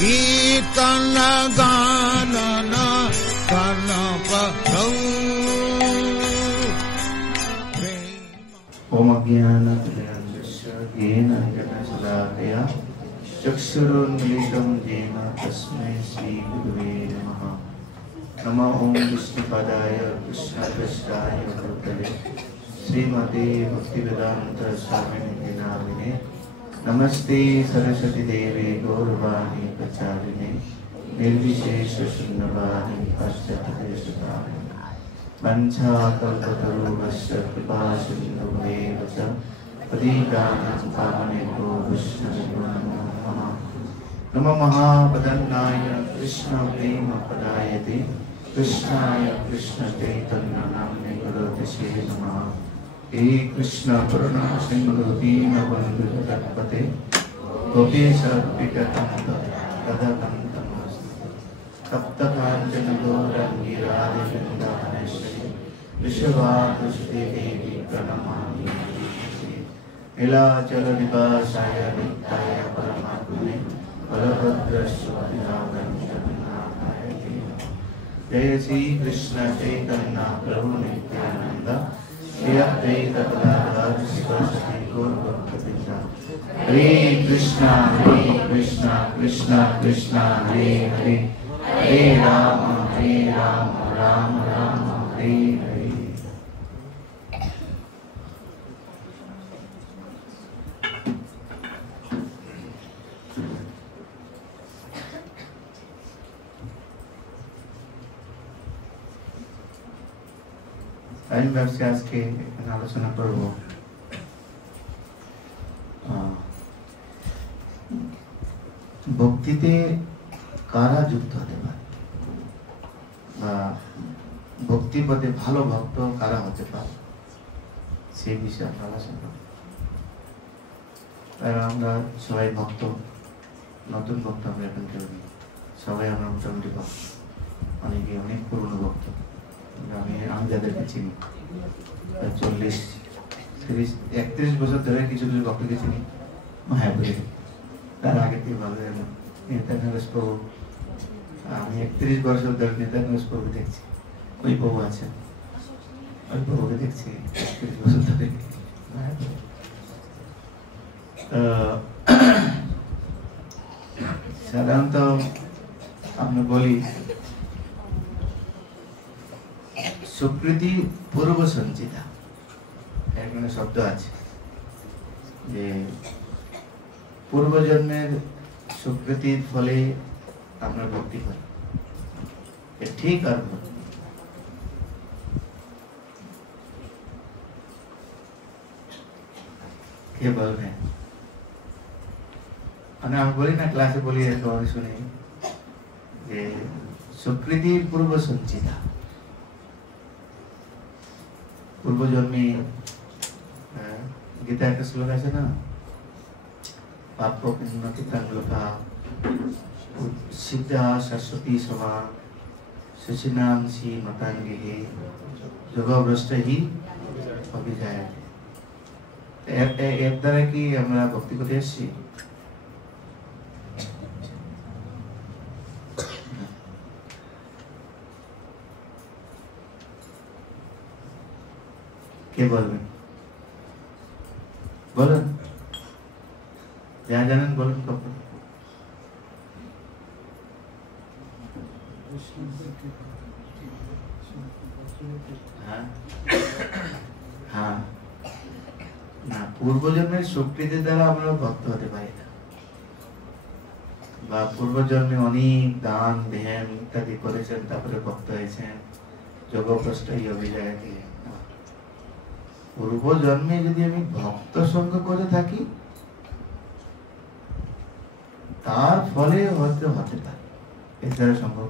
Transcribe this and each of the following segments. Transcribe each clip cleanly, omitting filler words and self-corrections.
कीर्तन गानन कर्णपतौ ओम अज्ञानतिमिरन्धस्य येन ज्ञानशलाकया चक्षुरुन्मिलितं येन तस्मै श्रीगुरुवे नमः। नमो ओम विष्णुपदाय कृष्णपृष्ठाय भूतले श्रीमते भक्तिवेदान्त स्वामिने नामिने नमस्ते सरस्वती देवे गौरवाणी प्रचारिणे निर्विशेष शून्यवादी पाश्चात्यदेशकारिणे वंशाकल्पतरुभ्यश्च कृपासिन्धुभ्येव च पतितानां पावनेभ्यो वैष्णवेभ्यो नमो नमः। नमो महावदन्नाय कृष्णप्रेमपदायते कृष्णाय कृष्णचैतन्यनाम्ने गुरुतसे नमः। हे कृष्ण करुणा सिन्धु दीनबन्धु जगत्पते गोपेश विकटहंत तदकंतं सप्तकाञ्चन गौराङ्गी राधे वृन्दावनेश्वरी विश्ववासुदेवी देवी प्रणमामि। नीलाचल निवासाय नित्याय परमात्मने बलभद्रस्वामिनाथाय जगन्नाथाय ते नमः। जय श्री कृष्ण चैतन्य प्रभु नित्यानंद श्री अद्वैत गदाधर शिवसति गौर भक्तवृंद। हरे कृष्णा कृष्णा कृष्णा हरे हरे हरे राम राम राम हरे हरे। আমি ভাবছি আজকে এখানে আলোচনা করব ভক্তিতে কারা যুক্ত হতে পারে বা ভক্তি পথে ভালো ভক্ত কারা হতে পারে সেই বিষয়ে আমরা আলোচনা করব। আমরা সবাই ভক্ত, নতুন ভক্ত আমরা এখন কেউ নেই, সবাই আমরা মোটামুটি ভক্ত, অনেকে অনেক পুরনো ভক্ত। আমি যাদেরকে চিনি 40-31 বছর ধরে কিছু কিছু ভক্তকে চিনি মায়াপুরে, তার আগে থেকে ভালো নেতানগোজ প্রভু, আমি 31 বছর ধরে নেতানগোজ প্রভু দেখছি। ওই প্রভু আছেন, ওই প্রভুকে দেখছি 31 বছর ধরে মায়াপুরে। সাধারণত আমরা বলি সুকৃতি পূর্ব সঞ্চিতা, এখানে শব্দ আছে যে পূর্বজন্মের সুকৃতির ফলে আমরা ভক্তি করি, ঠিক আর ভুল? কে বলবেন? মানে আমি বলি না, ক্লাসে বলি, শুনি যে সুকৃতির পূর্ব সঞ্চিতা, পূর্ব জন্মে গীতা একটা শ্লোক আছে না, পাপ পুণ্যকৃতাঙ্গলোকা সিদ্ধা সরস্বতী সভা শশিনাম শ্রী মতাঙ্গে যোগভ্রষ্ট হি অভিজায়। এর দ্বারা কি আমরা ভক্তি করতে এসেছি? কে বলবেন? বলুন, যা জানেন বলুন। কখন? হ্যাঁ, না, পূর্বজন্মের স্বীকৃতির দ্বারা আমরা ভক্ত হতে পারি না, বা পূর্বজন্মে অনেক দান ধ্যান ইত্যাদি করেছেন তারপরে ভক্ত হয়েছেন, যোগভ্রষ্ট এই অভিজায় দিয়ে। পূর্ব জন্মে যদি আমি ভক্ত সঙ্গ করে থাকি তার ফলে হয়তো হতে পারে, এছাড়া সম্ভব।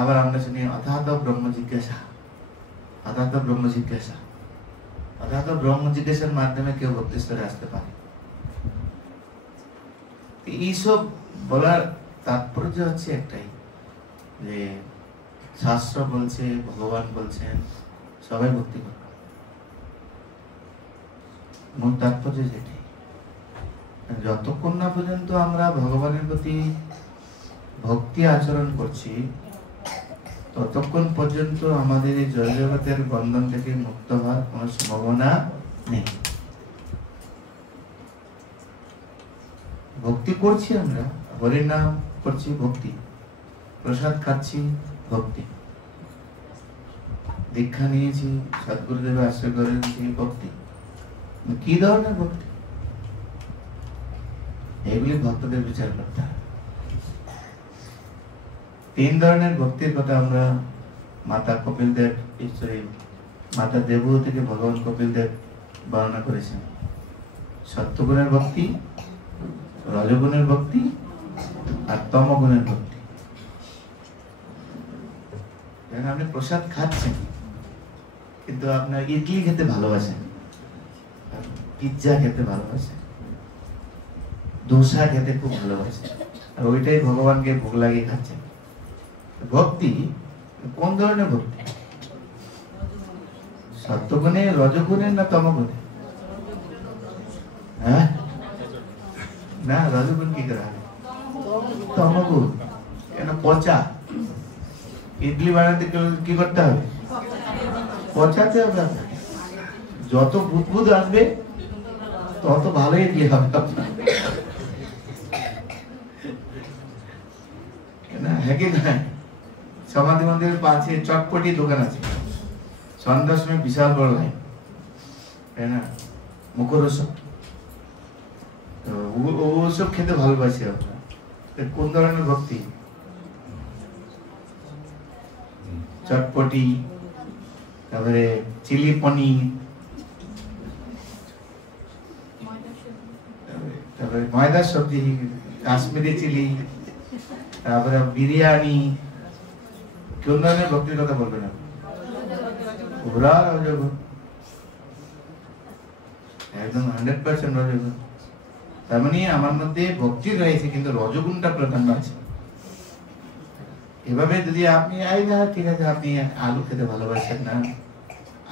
আবার আমরা শুনি অথাত ব্রহ্ম জিজ্ঞাসা, অথাত ব্রহ্ম জিজ্ঞাসা, অথাত ব্রহ্ম জিজ্ঞাসার মাধ্যমে কেউ ভক্তি স্তরে আসতে পারে। এইসব বলার তাৎপর্য হচ্ছে একটাই, যে শাস্ত্র বলছে, ভগবান বলছেন সবাই ভক্তি করবে, মূল তাৎপর্য যেটাই। যতক্ষণ না পর্যন্ত আমরা ভগবানের প্রতি ভক্তি আচরণ করছি ততক্ষণ পর্যন্ত আমাদের এই জড় জগতের বন্ধন থেকে মুক্ত হওয়ার কোনো সম্ভাবনা নেই। ভক্তি করছি আমরা, হরির নাম করছি ভক্তি, প্রসাদ খাচ্ছি ভক্তি, দীক্ষা নিয়েছি, সদ্গুরুদেবের আশ্রয় করে নিয়েছি ভক্তি। কি ধরনের ভক্তি? এগুলি ভক্তদের বিচার করতে হবে। 3 ধরনের ভক্তির কথা আমরা মাতা কপিল দেব, মাতা দেবু থেকে ভগবান কপিল দেব বর্ণনা করেছেন। সত্যগুণের ভক্তি, রজগুণের ভক্তি আর তমগুণের ভক্তি। আপনি প্রসাদ খাচ্ছেন কিন্তু আপনার ইডলি খেতে ভালোবাসেন, পিৎজা খেতে ভালোবাসেন, দোসা খেতে খুব ভালোবাসেন, আর ওইটাই ভগবানকে ভোগ লাগিয়ে খাচ্ছেন। ভক্তি কোন ধরনের ভক্তি? সত্যগুণে, রজগুণে না তমগুণে? হ্যাঁ, না, রজগুণ কি করে হবে? তমগুণ। কেন? পচা। ইডলি বানাতে কি করতে হবে? পচাতে হবে। যত বুদবুদ আসবে তত ভালো ইডলি হবে আপনার, না? হ্যাঁ কি না? সমাধি মন্দিরের পাশে চটপটি দোকান আছে, সন্ধ্যার সময় বিশাল বড় লাইন, তাই না? মুখরোচক। তো ওসব খেতে ভালোবাসি আমরা। কোন ধরনের ভক্তি? চটপটি, তারপরে চিলি পনির, তারপরে ময়দার সবজি, কাশ্মীরি চিলি, তারপরে বিরিয়ানি। কোন ধরনের ভক্তির কথা বলবেন? পুরা রজগুণ, একদম 100% রজগুণ। তার মানে আমার মধ্যে ভক্তি রয়েছে কিন্তু রজগুণটা প্রাধান্য আছে। এভাবে যদি আপনি ঠিক আছে, আপনি আলু খেতে ভালোবাসেন না,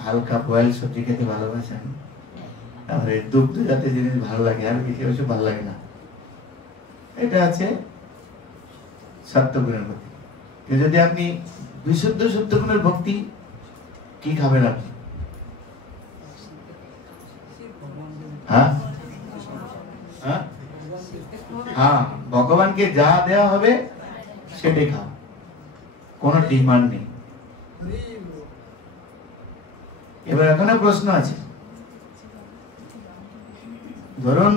হালকা বয়েল সবজি খেতে ভালোবাসেন, তারপরে দুগ্ধ জাতীয় জিনিস ভালো লাগে, আর কিছু ওসব ভালো লাগে না, এটা আছে সত্যগুণের ভক্তি। যদি আপনি বিশুদ্ধ সত্যগুণের ভক্তি, কি খাবেন আপনি? হ্যাঁ, হ্যাঁ, ভগবানকে যা দেওয়া হবে সেটাই খাও, কোনো ডিমান্ড নেই। এবার এখানে প্রশ্ন আছে, ধরুন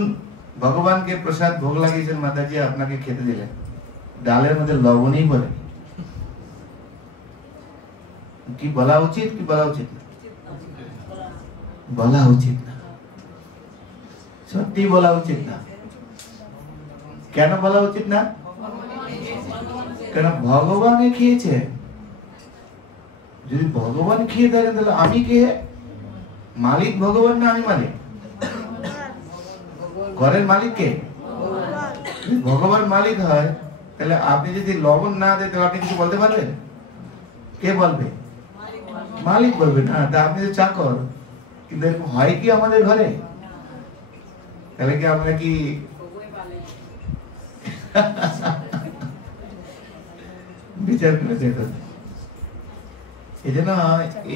ভগবানকে প্রসাদ ভোগ লাগিয়েছেন, মাতাজি আপনাকে খেতে দিলেন, ডালের মধ্যে লবণই বলে, কি বলা উচিত কি বলা উচিত না? বলা উচিত না, সত্যি বলা উচিত না। কেন বলা উচিত না? কেন? ভগবানই খেয়েছে। যদি ভগবান খেয়ে থাকেন তাহলে আমি কে? মালিক ভগবান না আমি মালিক? ঘরের মালিক কে? ভগবান মালিক হয় তাহলে আপনি যদি লবণ না দেন তাহলে আপনি কিছু বলতে পারবেন? কে বলবে? মালিক বলবে না। আপনি তো চাকর, কিন্তু এরকম হয় কি আমাদের ঘরে? তাহলে কি আমরা কি বিচার করে দেখুন। এই জন্য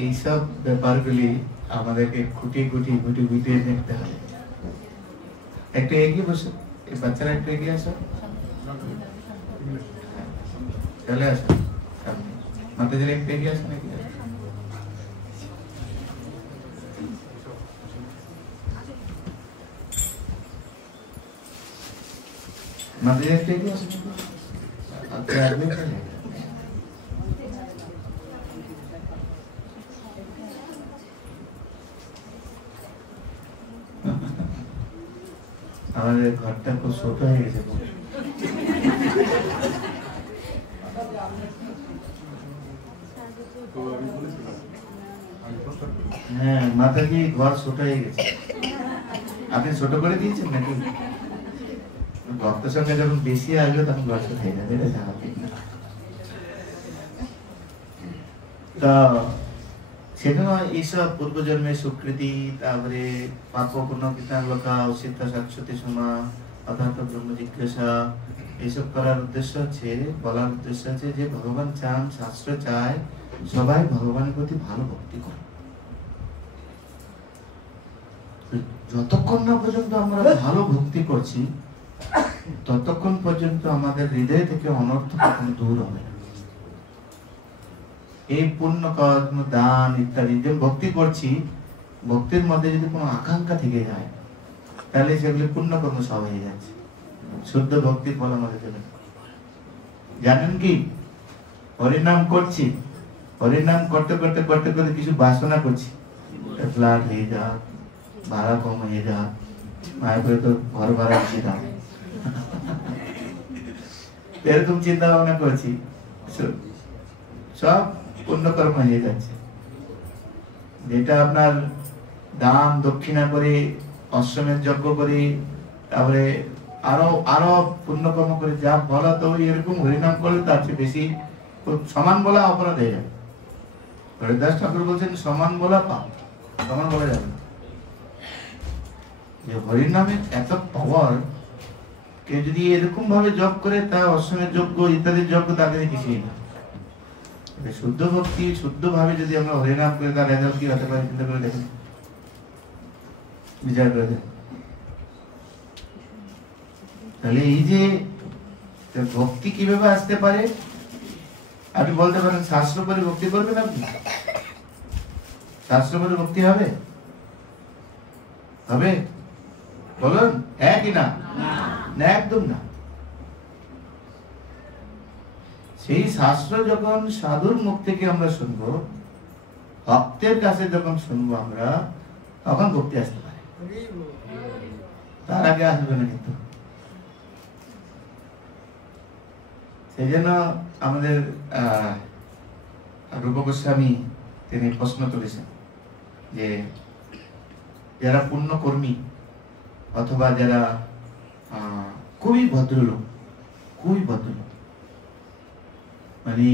এইসব ব্যাপারগুলি আমাদেরকে খুঁটিয়ে খুঁটিয়ে খুঁটিয়ে খুঁটিয়ে দেখতে হবে। একটু এগিয়ে বসো, এই বাচ্চারা একটু এগিয়ে আসো, চলে আসো মাতাজিরা, একটু এগিয়ে আসো নাকি? মাতাজি একটু এগিয়ে আসো। আচ্ছা, আদমি চলে আমাদের ঘরটা খুব ছোট হয়ে গেছে। হ্যাঁ, মাতাজি ঘর ছোট হয়ে গেছে। আপনি ছোট করে দিয়েছেন নাকি? ভক্তের সঙ্গে যখন বেশি আসবে তখন ঘর ছোট হয়ে যাবে, এটা স্বাভাবিক না। তা সেজন্য এইসব পূর্বজন্মের স্বীকৃতি, তারপরে পাপ পুণ্য কীর্তন লোকা, অসিদ্ধ শাশ্বতী সমা, অর্থাৎ ব্রহ্ম জিজ্ঞাসা এইসব করার উদ্দেশ্য হচ্ছে, বলার উদ্দেশ্য হচ্ছে যে ভগবান চান, শাস্ত্র চায় সবাই ভগবানের প্রতি ভালো ভক্তি করে। যতক্ষণ না পর্যন্ত আমরা ভালো ভক্তি করছি ততক্ষণ পর্যন্ত আমাদের হৃদয় থেকে অনর্থ কখনো দূর হবে না। এই পুণ্য কর্ম, দান ইত্যাদি যে ভক্তি করছি, ভক্তির মধ্যে যদি কোনো আকাঙ্ক্ষা থেকে যায় তাহলে সেগুলি পুণ্য কর্ম সব হয়ে যাচ্ছে, শুদ্ধ ভক্তির ফল আমাদের দেবে। জানেন কি, হরিনাম করছি, হরিনাম করতে করতে করতে করতে কিছু বাসনা করছি, ফ্ল্যাট হয়ে যা, ভাড়া কম হয়ে যা, মায়াপুরে তো ঘর ভাড়া বেশি দাম, এরকম চিন্তা ভাবনা করছি, সব পুণ্যকর্ম হয়ে যাচ্ছে। যেটা আপনার দান দক্ষিণা করে, অশ্বমেধ যজ্ঞ করে, তারপরে আরো আরো পুণ্যকর্ম করে যা বলা, তো এরকম হরিনাম করলে তার চেয়ে বেশি সমান বলা অপরাধ হয়ে যাবে। হরিদাস ঠাকুর বলছেন সমান বলা পাপ, সমান বলা যাবে না। যে হরিনামের এত পাওয়ার, কেউ যদি এরকম ভাবে জপ করে তা অশ্বমেধ যজ্ঞ ইত্যাদি যজ্ঞ তাকে কিছুই না। শুদ্ধ ভক্তি শুদ্ধ ভাবে যদি আমরা হরিনাম করে তার রেজাল্ট কি হতে পারে চিন্তা করে দেখেন, বিচার করে দেখেন। তাহলে এই যে ভক্তি কিভাবে আসতে পারে, আপনি বলতে পারেন শাস্ত্র পরে ভক্তি করবেন, আপনি শাস্ত্র পরে ভক্তি হবে? হবে বলুন, হ্যাঁ কি না? একদম না। সেই শাস্ত্র যখন সাধুর মুখ থেকে আমরা শুনবো, ভক্তের কাছে যখন শুনবো আমরা, তখন ভক্তি আসতে পারে, তার আগে আসবে না। কিন্তু সেই জন্য আমাদের রূপ গোস্বামী তিনি প্রশ্ন তুলেছেন যে যারা পুণ্যকর্মী অথবা যারা খুবই ভদ্রলোক, খুবই ভদ্রলোক, মানে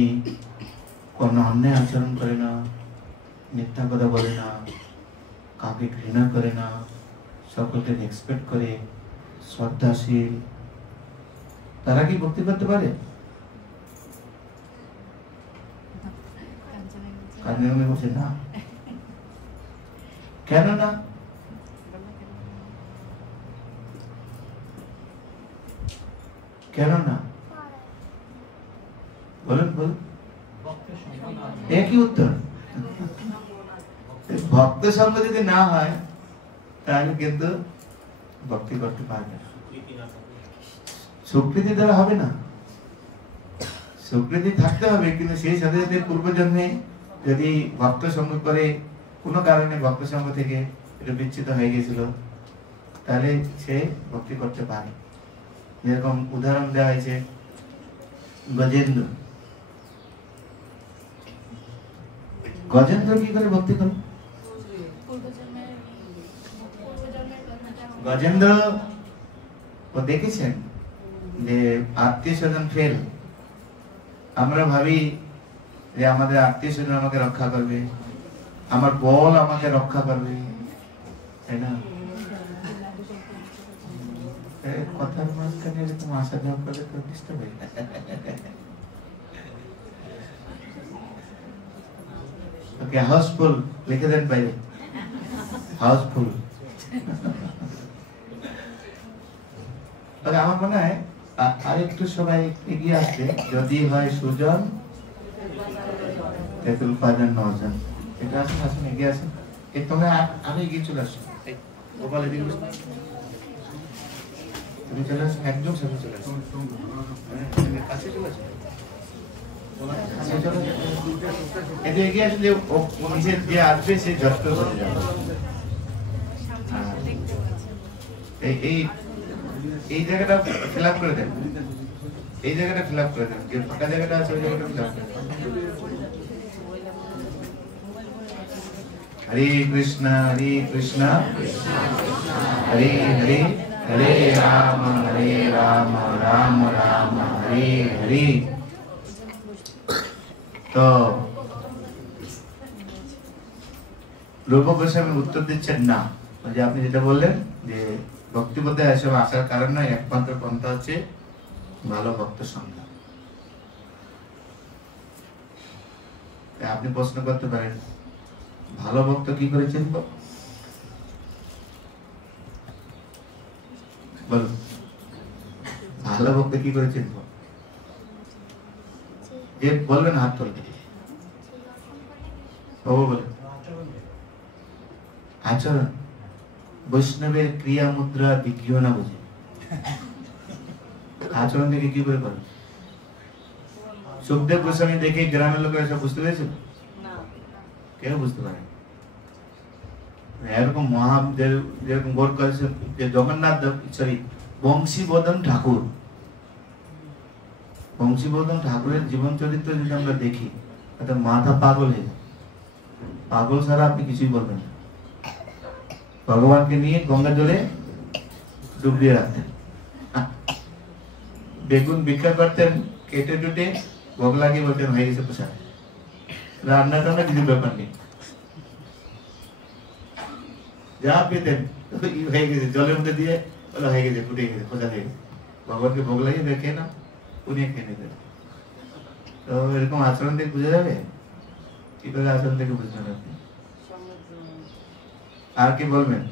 কোনো অন্যায় আচরণ করে না, মিথ্যা কথা বলে না, কাউকে ঘৃণা করে না, সকলকে রেসপেক্ট করে, শ্রদ্ধাশীল, তারা কি ভক্তি করতে পারে? কান্দি বলছে না। কেন না? কেন না বলেন, বলুন। একই উত্তর, ভক্ত সঙ্গ যদি না হয় তাহলে কিন্তু ভক্তি করতে পারবে না। স্বীকৃতি দ্বারা হবে না, স্বীকৃতি থাকতে হবে, কিন্তু সেই সাথে সাথে পূর্বজন্মে যদি ভক্ত সঙ্গ করে, কোনো কারণে ভক্ত সঙ্গ থেকে এটা বিচ্যুত হয়ে গেছিল, তাহলে সে ভক্তি করতে পারে। যেরকম উদাহরণ দেওয়া হয়েছে গজেন্দ্র। গজেন্দ্র কি করে ভক্তি করে? গজেন্দ্র ও দেখেছেন যে আত্মীয় স্বজন ফেল, আমরা ভাবি যে আমাদের আত্মীয় স্বজন আমাকে রক্ষা করবে, আমার বল আমাকে রক্ষা করবে, তাই না? কথার মাঝখানে এরকম আসা যাওয়া করলে তো ডিস্টার্ব হয়ে যায়। ওকে, হাউসফুল লিখে দেন বাইরে, হাউসফুল। আমার মনে হয় আরেকটু সবাই এগিয়ে আসবে, যদি হয় সুজন উপাদান নজন, এটা আসুন, আসুন এগিয়ে আসুন। এই তোমরা আমি এগিয়ে চলে আসো, গোপাল এদিকে তুমি চলে আসো, একদম সামনে চলে আসো, কাছে চলে আসো, এগিয়ে আসলে নিজের যে আসবে সে যত্ন করে যাবে। এই জায়গাটা ফিল আপ করে দেন, এই জায়গাটা ফিল আপ করে দেন, যে ফাঁকা জায়গাটা আছে ওই জায়গাটা ফিল আপ করে দেন। হরে কৃষ্ণ হরে হরে, হরে রাম রাম রাম হরে হরে। তো রূপ গোস্বামী উত্তর দিচ্ছেন না, যে আপনি যেটা বললেন যে ভক্তিপথে এসব আসার কারণ নয়, একমাত্র পন্থা হচ্ছে ভালো ভক্ত সন্ধান। আপনি প্রশ্ন করতে পারেন, ভালো ভক্ত কি করে চিনব? বলুন, ভালো ভক্ত কি করে চিনব? যে বলবেন হাত তুলবে। বাবু বলেন। আচরণ, বৈষ্ণবের ক্রিয়া মুদ্রা বিজ্ঞ না বুঝে আচরণ দেখে কি করে করেন? সুখদেব গোস্বামী দেখে গ্রামের লোকেরা সব বুঝতে পেরেছিল? কেউ বুঝতে পারে এরকম মহাদেব যেরকম গৌর করেছে যে জগন্নাথ সরি বংশীবদন ঠাকুর, বংশীবদন ঠাকুরের জীবন চরিত্র যদি আমরা দেখি তাতে মাথা পাগল হয়ে যায়। পাগল ছাড়া আপনি কিছুই বলবেন না। ভগবানকে নিয়ে গঙ্গা জলে ডুব দিয়ে রাখতেন, বেগুন ভিক্ষা করতেন, কেটে টুটে ভোগ লাগিয়ে বলতেন হয়ে গেছে প্রসাদ। রান্না টান্না কিছু ব্যাপার নেই, যা পেতেন হয়ে গেছে, জলের মধ্যে দিয়ে বলে হয়ে গেছে, ফুটে গেছে, প্রসাদ হয়ে গেছে। ভগবানকে ভোগ লাগিয়ে দেখে না, উনি খেয়ে নিতেন। তো এরকম আচরণ থেকে বুঝে যাবে? কি করে আচরণ থেকে বুঝবেন আপনি? আর কি বলবেন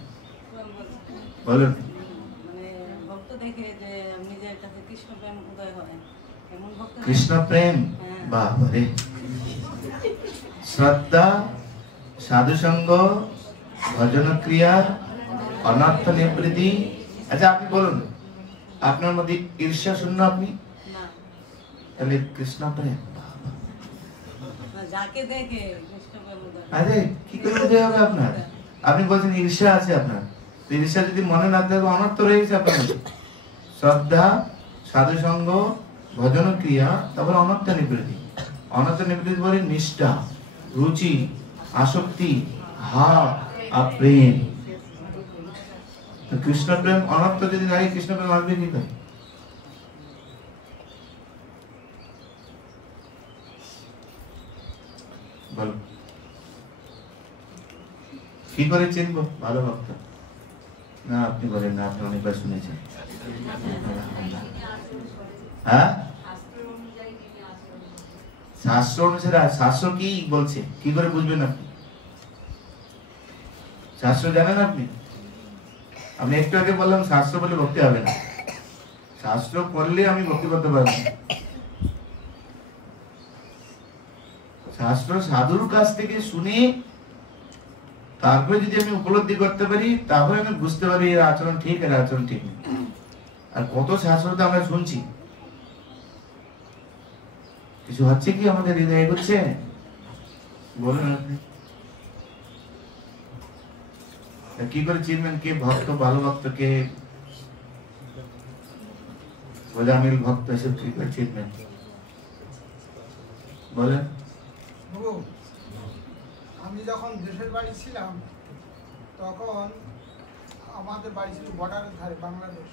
বলুন? কৃষ্ণ প্রেম, বাবারে, শ্রদ্ধা, সাধু সঙ্গ, ভজন ক্রিয়া, অনর্থ নিবৃত্তি। আচ্ছা আপনি বলুন, আপনার মধ্যে ঈর্ষা শূন্য আপনি? তাহলে কৃষ্ণ প্রেম আরে কি করে বুঝে হবে আপনার? আপনি বলছেন ঈর্ষা আছে আপনার, ঈর্ষা যদি মনে না থাকে অনর্থ রয়েছে আপনার মধ্যে। শ্রদ্ধা, সাধু সঙ্গ, ভজন ক্রিয়া, তারপর অনর্থ নিবৃত্তি। অনর্থ নিবৃত্তি বলে নিষ্ঠা, রুচি, আসক্তি, ভাব আর প্রেম। কৃষ্ণ প্রেম অনর্থ যদি থাকে, কৃষ্ণ প্রেম আসবে কি করে? বলো, কি করে চিনবো ভালো ভক্ত? না আপনি বলেন না, আপনি অনেকবার শুনেছেন। হ্যাঁ, শাস্ত্র অনুসারে। শাস্ত্র কি বলছে কি করে বুঝবেন আপনি? শাস্ত্র জানেন আপনি? আমি একটু আগে বললাম শাস্ত্র বলে ভক্তি হবে না, শাস্ত্র পড়লে আমি ভক্তি করতে পারবো না। শাস্ত্র সাধুর কাছ থেকে শুনে তারপরে যদি আমি উপলব্ধি করতে পারি, তাহলে আমি বুঝতে পারি এর আচরণ ঠিক, এর আচরণ ঠিক নেই। আর কত শাস্ত্র তো আমরা শুনছি, কিছু হচ্ছে কি আমাদের হৃদয়ে এগোচ্ছে? বলুন আপনি কি করে চিনবেন কে ভক্ত, ভালো ভক্ত কে গোজামিল ভক্ত, এসব কি করে চিনবেন বলেন? আমি যখন দেশের বাড়ি ছিলাম তখন আমাদের বাড়ি ছিল বর্ডারের ধারে, বাংলাদেশ।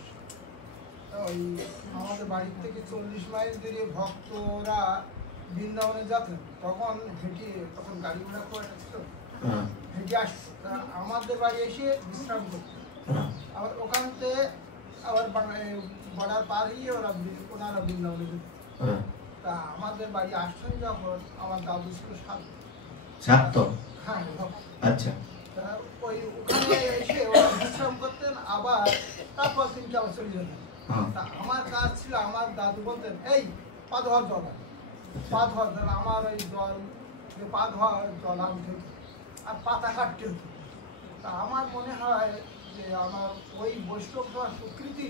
ওই আমাদের বাড়ি থেকে 40 মাইল দূরে ভক্তরা বৃন্দাবনে যেতেন, তখন হেঁটে, তখন গাড়ি ঘোড়া করে ছিল, হেঁটে আসতো। আমাদের বাড়ি এসে বিশ্রাম করতো, আবার ওখান থেকে আবার বর্ডার পার হয়ে ওনারা বৃন্দাবনে যেত। তা আমাদের বাড়ি আসছেন যখন, আমার দাদু ছিল ছাত্র। হ্যাঁ, আচ্ছা। ওই ওখানে এসে ওরা বিশ্রাম করতেন, আবার তারপর দিনকে আবার চলে যেতেন। তা আমার কাজ ছিল, আমার দাদু বলতেন এই পা ধোয়ার জল, পা ধোয়ার জল, আমার ওই জল, পা ধোয়ার জল আনতে আর পাতা কাটতে হতো। তা আমার মনে হয় যে আমার ওই বৈষ্ণব দেওয়ার স্বীকৃতি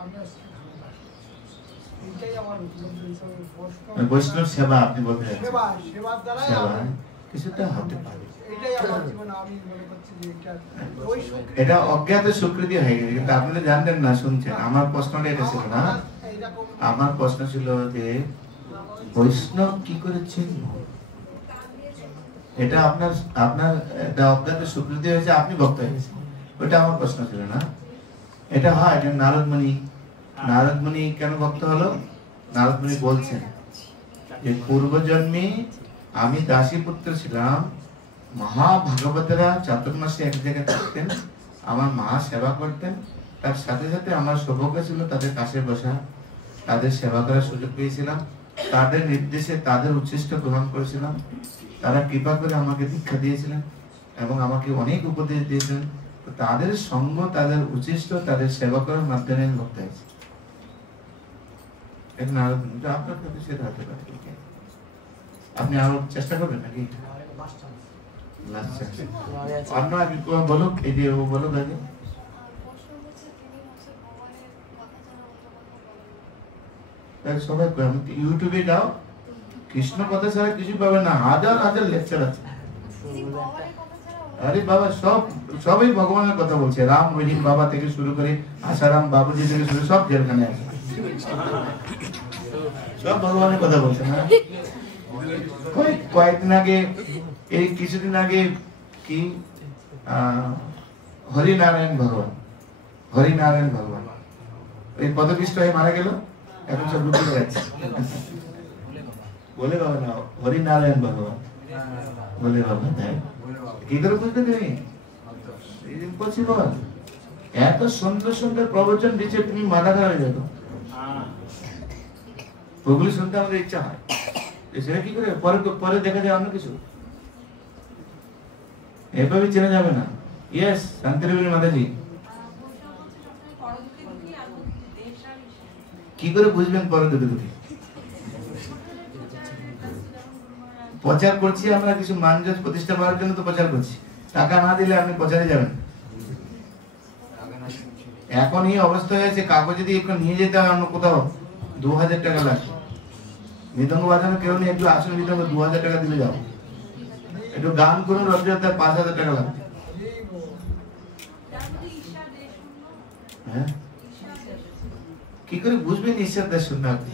আমি এইটাই আমার উপলব্ধি হিসাবে বৈষ্ণব সেবা আপনি বলতে চাচ্ছেন। সেবার দ্বারা কিছুটা হতে পারে, এটাই আমার জীবনে আমি মনে করছি যে ওই এটা অজ্ঞাত স্বীকৃতি হয়ে গেছে, কিন্তু আপনি জানতেন না, শুনছেন। আমার প্রশ্নটা এটা ছিল না, আমার প্রশ্ন ছিল যে বৈষ্ণব কি করে চিনব? এটা আপনার আপনার এটা অজ্ঞাত স্বীকৃতি হয়েছে, আপনি ভক্ত হয়েছেন, ওটা আমার প্রশ্ন ছিল না। এটা হয়, এটা নারদমুনি কেন ভক্ত হলো? নারদমুনি বলছেন যে পূর্বজন্মে আমি দাসী পুত্র ছিলাম, মহাভাগবতেরা চাতুর্মাসে এক জায়গায় থাকতেন, আমার মা সেবা করতেন, তার সাথে সাথে আমার সৌভাগ্য ছিল তাদের কাছে বসা, তাদের সেবা করার সুযোগ পেয়েছিলাম, তাদের নির্দেশে তাদের উচ্ছিষ্ট গ্রহণ করেছিলাম। তারা কৃপা করে আমাকে দীক্ষা দিয়েছিলেন এবং আমাকে অনেক উপদেশ দিয়েছেন। তাদের সঙ্গ, তাদের উচ্ছিষ্ট, তাদের সেবা করার মাধ্যমে আমি ভক্ত হয়েছি। এখন আরো আপনার কাছে সেটা হতে পারে, আপনি আরো চেষ্টা করবেন নাকি? অন্য আগে বলুক, এই যে ও বলুক আগে। সবাই ইউটিউবে যাও, কৃষ্ণ কথা ছাড়া কিছু পাবে না, হাজার হাজার লেকচার আছে। আরে বাবা, সবই ভগবানের কথা বলছে। রাম রহিম বাবা থেকে শুরু করে আসারাম বাবুজি থেকে শুরু, সব জেলখানে আছে, সব ভগবানের কথা বলছে না। কয়েকদিন আগে, এই কিছুদিন আগে কি হরিনারায়ণ ভগবান এই পদপিষ্ট হয়ে মারা গেল। এখন সব লুকিয়ে যাচ্ছে, বলে বাবা না, হরিনারায়ণ ভগবান বলে বাবা। কি করে বুঝতে তুমি? ইম্পসিবল। এত সুন্দর সুন্দর প্রবচন দিচ্ছে, তুমি মাথা খারাপ হয়ে যেত। ওগুলি শুনতে আমাদের ইচ্ছা হয়, সেটা কি করে পরে দেখা যায় অন্য কিছু, এভাবে চেনা যাবে না। ইয়েস, শান্তিরবীর মাতাজি, কি করে বুঝবেন পরে দুটি? প্রচার করছি আমরা, কিছু মানযশ প্রতিষ্ঠা করার জন্য তো প্রচার করছি। টাকা না দিলে আপনি প্রচারে যাবেন। এখন এই অবস্থা হয়েছে, কাগজ যদি একটু নিয়ে যেতে হয় অন্য কোথাও, 2000 টাকা লাগবে। মৃদঙ্গ বাজানো কেউ নেই, একটু আসল মৃদঙ্গ 2000 টাকা দিলে যাও। একটু গান করুন রথযাত্রায় 5000 টাকা লাগবে। হ্যাঁ, কি করে বুঝবেন ঈশ্বর দেশ শূন্য? আপনি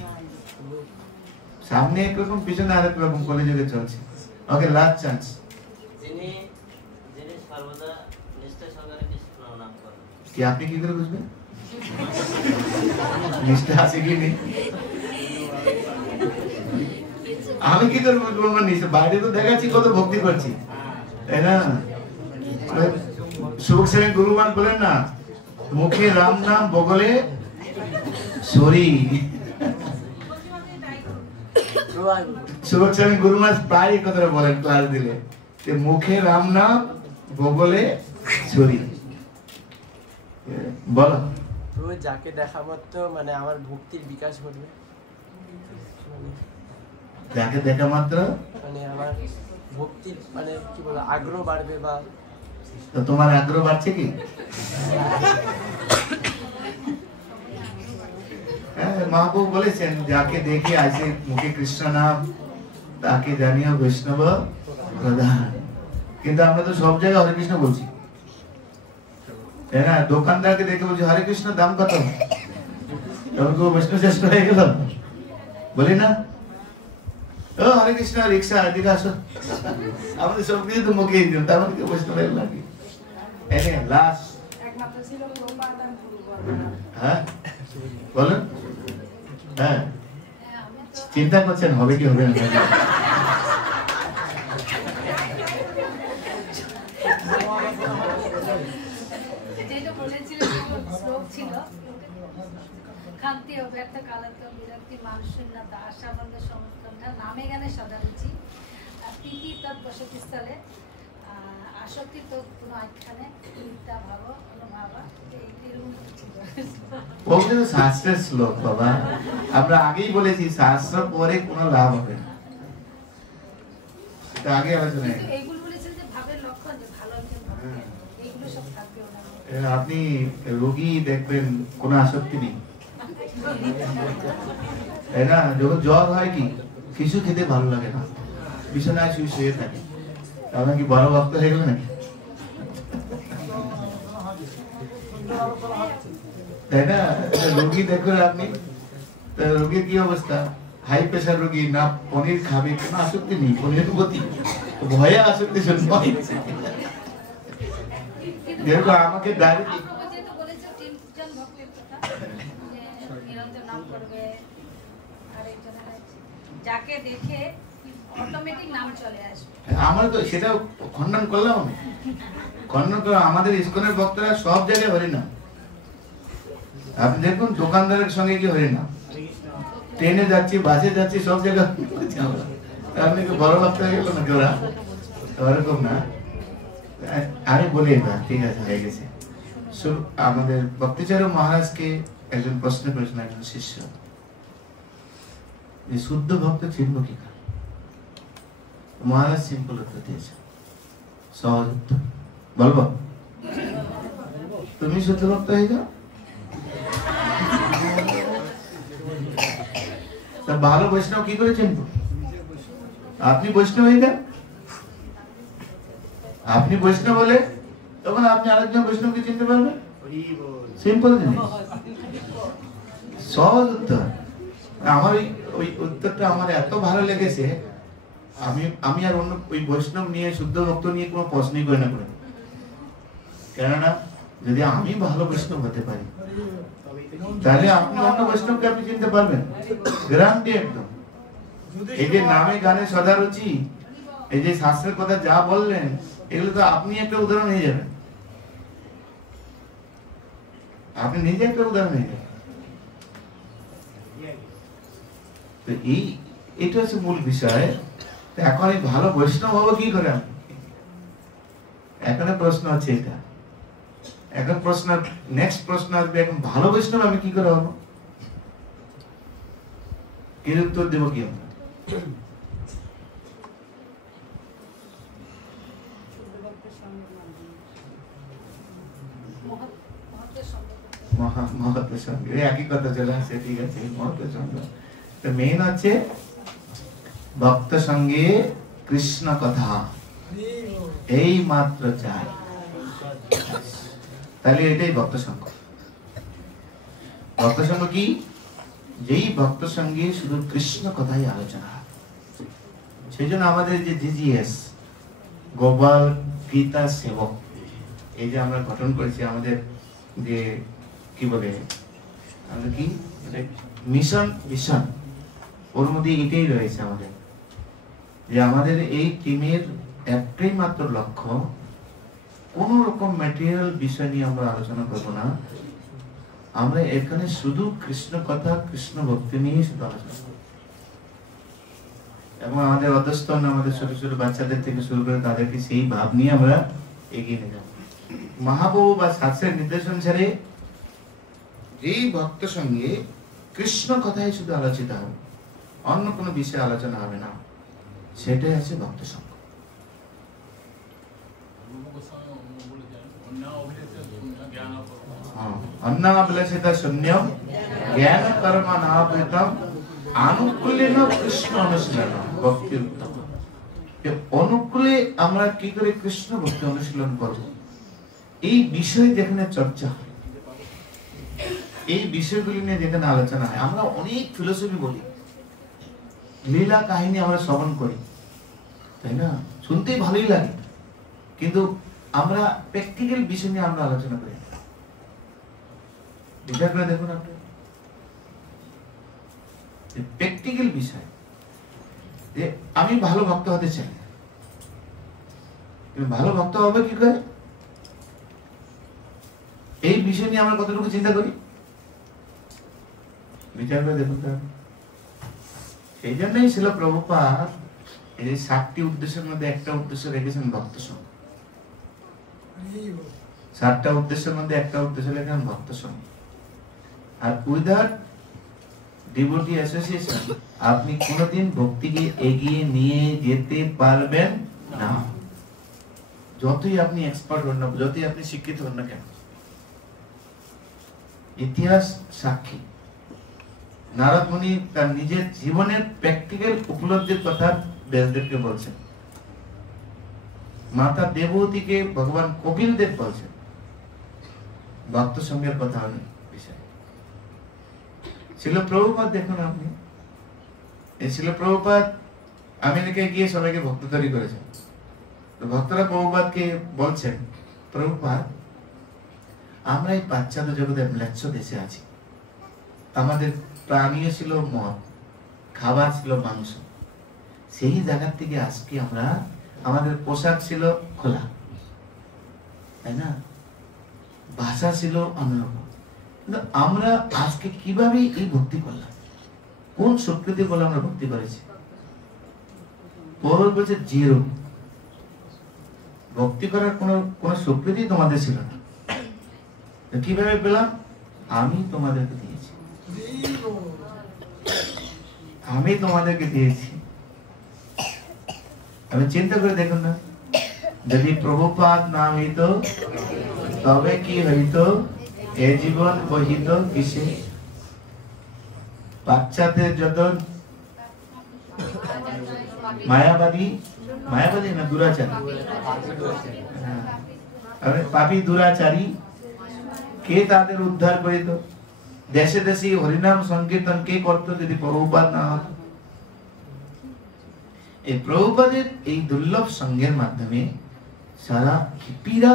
সামনে একরকম, পিছনে আরেক রকম কলিযুগে চলছে। ওকে, লাস্ট চান্স। যিনি সর্বদা নিষ্ঠা সহকারে কৃষ্ণ প্রণাম করেন, কি আপনি কি করে বুঝবেন নিষ্ঠা আছে কি নেই? আমি কি করে বুঝবো না নিষ্ঠা? বাইরে তো দেখাচ্ছি কত ভক্তি করছি, তাই না? সুখ সেন গুরুমান বলেন না, মুখে রাম নাম, বগলে সরি। সুখ সেন গুরুমান প্রায় কথা বলেন ক্লাস দিলে, যে মুখে রাম নাম, বগলে সরি। বলো, যাকে দেখা মাত্র মানে আমার ভক্তির বিকাশ ঘটবে, যাকে দেখা মাত্র মানে আমার ভক্তির মানে কি বলবো আগ্রহ বাড়বে। বা তো তোমার আগ্রহ বাড়ছে কি? মহাপ্রভু বলেছেন, যাকে দেখে আসে মুখে কৃষ্ণ নাম, তাকে জানিও বৈষ্ণব প্রধান। কিন্তু আমরা তো সব জায়গায় হরে কৃষ্ণ বলছি, তাই না? দোকানদারকে দেখে বলছি হরে কৃষ্ণ, দাম কত? তখন কেউ বৈষ্ণব চেষ্টা হয়ে গেল, বলি না? ও হরে কৃষ্ণ, রিক্সা, এদিকে আসো। আমাদের সব কিছু তো মুখে দিন, তার মধ্যে বৈষ্ণব লাগে। লাস্ট, হ্যাঁ বলুন। হ্যাঁ, চিন্তা করছেন হবে কি হবে না? খান্তি অব্যক্ত কালাত্ম বিরক্তি মানশূন্যতা আশাবন্ধ সমুৎকণ্ঠা নামে জ্ঞানে সদারুচি প্রীতি তৎবসতি স্থলে আসক্তি তো কোনো আখ্যানে মিথ্যা ভাব অনুভাবা ও কিন্তু শাস্ত্রের শ্লোক বাবা, আমরা আগেই বলেছি শাস্ত্র পরে কোনো লাভ হবে না, এটা আগে আলোচনা। এইগুলো বলেছেন যে ভাবের লক্ষণ, যে ভালো একজন এইগুলো সব থাকবে ওনার। আপনি রোগী দেখবেন কোনো আসক্তি নেই, তাই না? যখন জ্বর হয় কি কিছু খেতে ভালো লাগে না, বিছানায় শুয়ে থাকে, তাহলে কি বড় ভক্ত হয়ে গেল নাকি? তাই না? রোগী দেখবেন আপনি, রোগীর কি অবস্থা? হাই প্রেশার রোগী, না পনির খাবে, কোনো আসক্তি নেই পনিরের প্রতি, ভয়ে আসক্তি শুনতে যেরকম আমাকে ডাইরেক্ট যাকে দেখে অটোমেটিক নাম চলে আসবে। আমার তো সেটা খণ্ডন করলাম আমি, খণ্ডন করে আমাদের ইসকনের ভক্তরা সব জায়গায় হরি নাম, আপনি দেখুন দোকানদারের সঙ্গে কি হয় না, ট্রেনে যাচ্ছি, বাসে যাচ্ছি, সব জায়গায় আপনি কি বড় ভক্ত হয়ে গেল নাকি ওরা? ওরকম না, আমি বলি না, ঠিক আছে হয়ে গেছে। আমাদের ভক্তিচারক মহারাজকে একজন প্রশ্ন করেছেন একজন শিষ্য, যে শুদ্ধ ভক্ত চিনব কি করে? মহারাজ সিম্পল উত্তর দিয়েছে, সহজ উত্তর। বলবো? তুমি শুদ্ধ ভক্ত হয়ে যাও, তা ভালো বৈষ্ণব কি করে চিনব? আপনি বৈষ্ণব হয়ে যান, আপনি বৈষ্ণব হলে তখন আপনি আরেকজন বৈষ্ণবকে চিনতে পারবেন। সিম্পল জিনিস, সহজ উত্তর। আমার ওই উত্তরটা আমার এত ভালো লেগেছে, আমি আর অন্য ওই বৈষ্ণব নিয়ে, শুদ্ধ ভক্ত নিয়ে কোনো প্রশ্নই করে না করে। কেননা যদি আমি ভালো বৈষ্ণব হতে পারি, তাহলে আপনি অন্য বৈষ্ণবকে আপনি চিনতে পারবেন, গ্যারান্টি একদম। এই যে নামে গানে সদা রুচি, এই যে শাস্ত্রের কথা যা বললেন, এগুলো তো আপনি একটা উদাহরণ হয়ে যাবেন, আপনি নিজে একটা উদাহরণ হয়ে যাবেন। তো এটা হচ্ছে মূল বিষয়। এখন এই ভালো বৈষ্ণব হবো কি করে? আমি এখন প্রশ্ন হচ্ছে এটা, এখন প্রশ্ন, নেক্সট প্রশ্ন আসবে, এখন ভালো বৈষ্ণব আমি কি করে হবো? এর উত্তর দেবো কি আমরা? মহত্বের সঙ্গে একই কথা চলে আসছে, ঠিক আছে, মহত্বের সঙ্গে। তো মেইন হচ্ছে ভক্ত সঙ্গে কৃষ্ণ কথা, এই মাত্র চাই, তাহলে এটাই ভক্ত সঙ্গ। ভক্ত সঙ্গ কি? যেই ভক্ত সঙ্গে শুধু কৃষ্ণ কথাই আলোচনা। সেই জন্য আমাদের যে জিজিএস গোপাল গীতা সেবক, এই যে আমরা গঠন করেছি, আমাদের যে কি বলে, আমাদের কি মিশন, মিশন, ওর মধ্যে এটাই রয়েছে আমাদের, যে আমাদের এই টিমের একটাই মাত্র লক্ষ্য, কোন রকম ম্যাটেরিয়াল বিষয় নিয়ে আমরা আলোচনা করব না, আমরা এখানে শুধু কৃষ্ণ কথা, কৃষ্ণ ভক্তি নিয়ে শুধু আলোচনা করব। এবং আমাদের অধস্তন, আমাদের ছোট ছোট বাচ্চাদের থেকে শুরু করে তাদেরকে সেই ভাব নিয়ে আমরা এগিয়ে নিয়ে যাব। মহাপ্রভু বা শাস্ত্রের নির্দেশন ছেড়ে যেই ভক্ত সঙ্গে কৃষ্ণ কথাই শুধু আলোচিত হবে, অন্য কোনো বিষয়ে আলোচনা হবে না, সেটাই আছে ভক্ত সঙ্গ। অন্নাভিলাষিতা শূন্যম জ্ঞান কর্ম নাভৃতম আনুকূল্যেন কৃষ্ণ অনুশীলনম ভক্তি উত্তম। অনুকূলে আমরা কি করে কৃষ্ণ ভক্তি অনুশীলন করব, এই বিষয় যেখানে চর্চা হয়, এই বিষয়গুলি নিয়ে যেখানে আলোচনা হয়। আমরা অনেক ফিলোসফি বলি, লীলা কাহিনী আমরা শ্রবণ করি, তাই না, শুনতেই ভালোই লাগে, কিন্তু আমরা প্র্যাকটিক্যাল বিষয় নিয়ে আমরা আলোচনা করি। বিচার করে দেখুন আপনি, প্র্যাকটিক্যাল বিষয়, যে আমি ভালো ভক্ত হতে চাই, ভালো ভক্ত হবে কি করে, এই বিষয় নিয়ে আমরা কতটুকু চিন্তা করি, বিচার করে দেখুন। সেই জন্যই ছিল প্রভুপাদ এই 7টি উদ্দেশ্যের মধ্যে একটা উদ্দেশ্য রেখেছেন ভক্ত সঙ্গ। 7টা উদ্দেশ্যের মধ্যে একটা উদ্দেশ্য রেখেছেন ভক্ত সঙ্গ। আর উইদাউট ডিভোটি অ্যাসোসিয়েশন আপনি কোনোদিন ভক্তিকে এগিয়ে নিয়ে যেতে পারবেন না, যতই আপনি এক্সপার্ট হন না, যতই আপনি শিক্ষিত হন না কেন। ইতিহাস সাক্ষী, নারদ মুনি তার নিজের জীবনের প্র্যাকটিক্যাল উপলব্ধির কথা ব্যাসদেবকে বলছেন, মাতা দেবতীকে ভগবান কপিল দেব বলছেন ভক্ত সঙ্গের কথা বিষয়ে। ছিল প্রভুপাদ, দেখুন আপনি, এই ছিল প্রভুপাদ আমেরিকায় গিয়ে সবাইকে ভক্ত তৈরি করেছেন। তো ভক্তরা প্রভুপাদকে বলছেন, প্রভুপাদ আমরা এই পাশ্চাত্য জগতের ম্লেচ্ছ দেশে আছি, আমাদের প্রাণীয় ছিল মদ, খাবার ছিল মাংস, সেই জায়গা থেকে আজকে আমরা, আমাদের পোশাক ছিল খোলা, তাই না, ভাষা ছিল অন্যরকম, কিন্তু আমরা আজকে কিভাবে এই ভক্তি করলাম, কোন শক্তিতে বলে আমরা ভক্তি করেছি? পৌর বলছে জিরো, ভক্তি করার কোন শক্তি তোমাদের ছিল না। কিভাবে পেলাম? আমি তোমাদেরকে দিয়েছি, আমি তোমাদেরকে দিয়েছি। আমি চিন্তা করে দেখুন না, যদি প্রভুপাদ না হইত তবে কি হইত? এ জীবন বহিত কিসে? বাচ্চাদের যত মায়াবাদী না দুরাচারী, পাপী দুরাচারী কে তাদের উদ্ধার করিত? দেশে দেশে হরিনাম সংকীর্তন কে করত যদি প্রভুপাদ না হতো? এই প্রভুপাদের এই দুর্লভ সঙ্গের মাধ্যমে সারা হিপিরা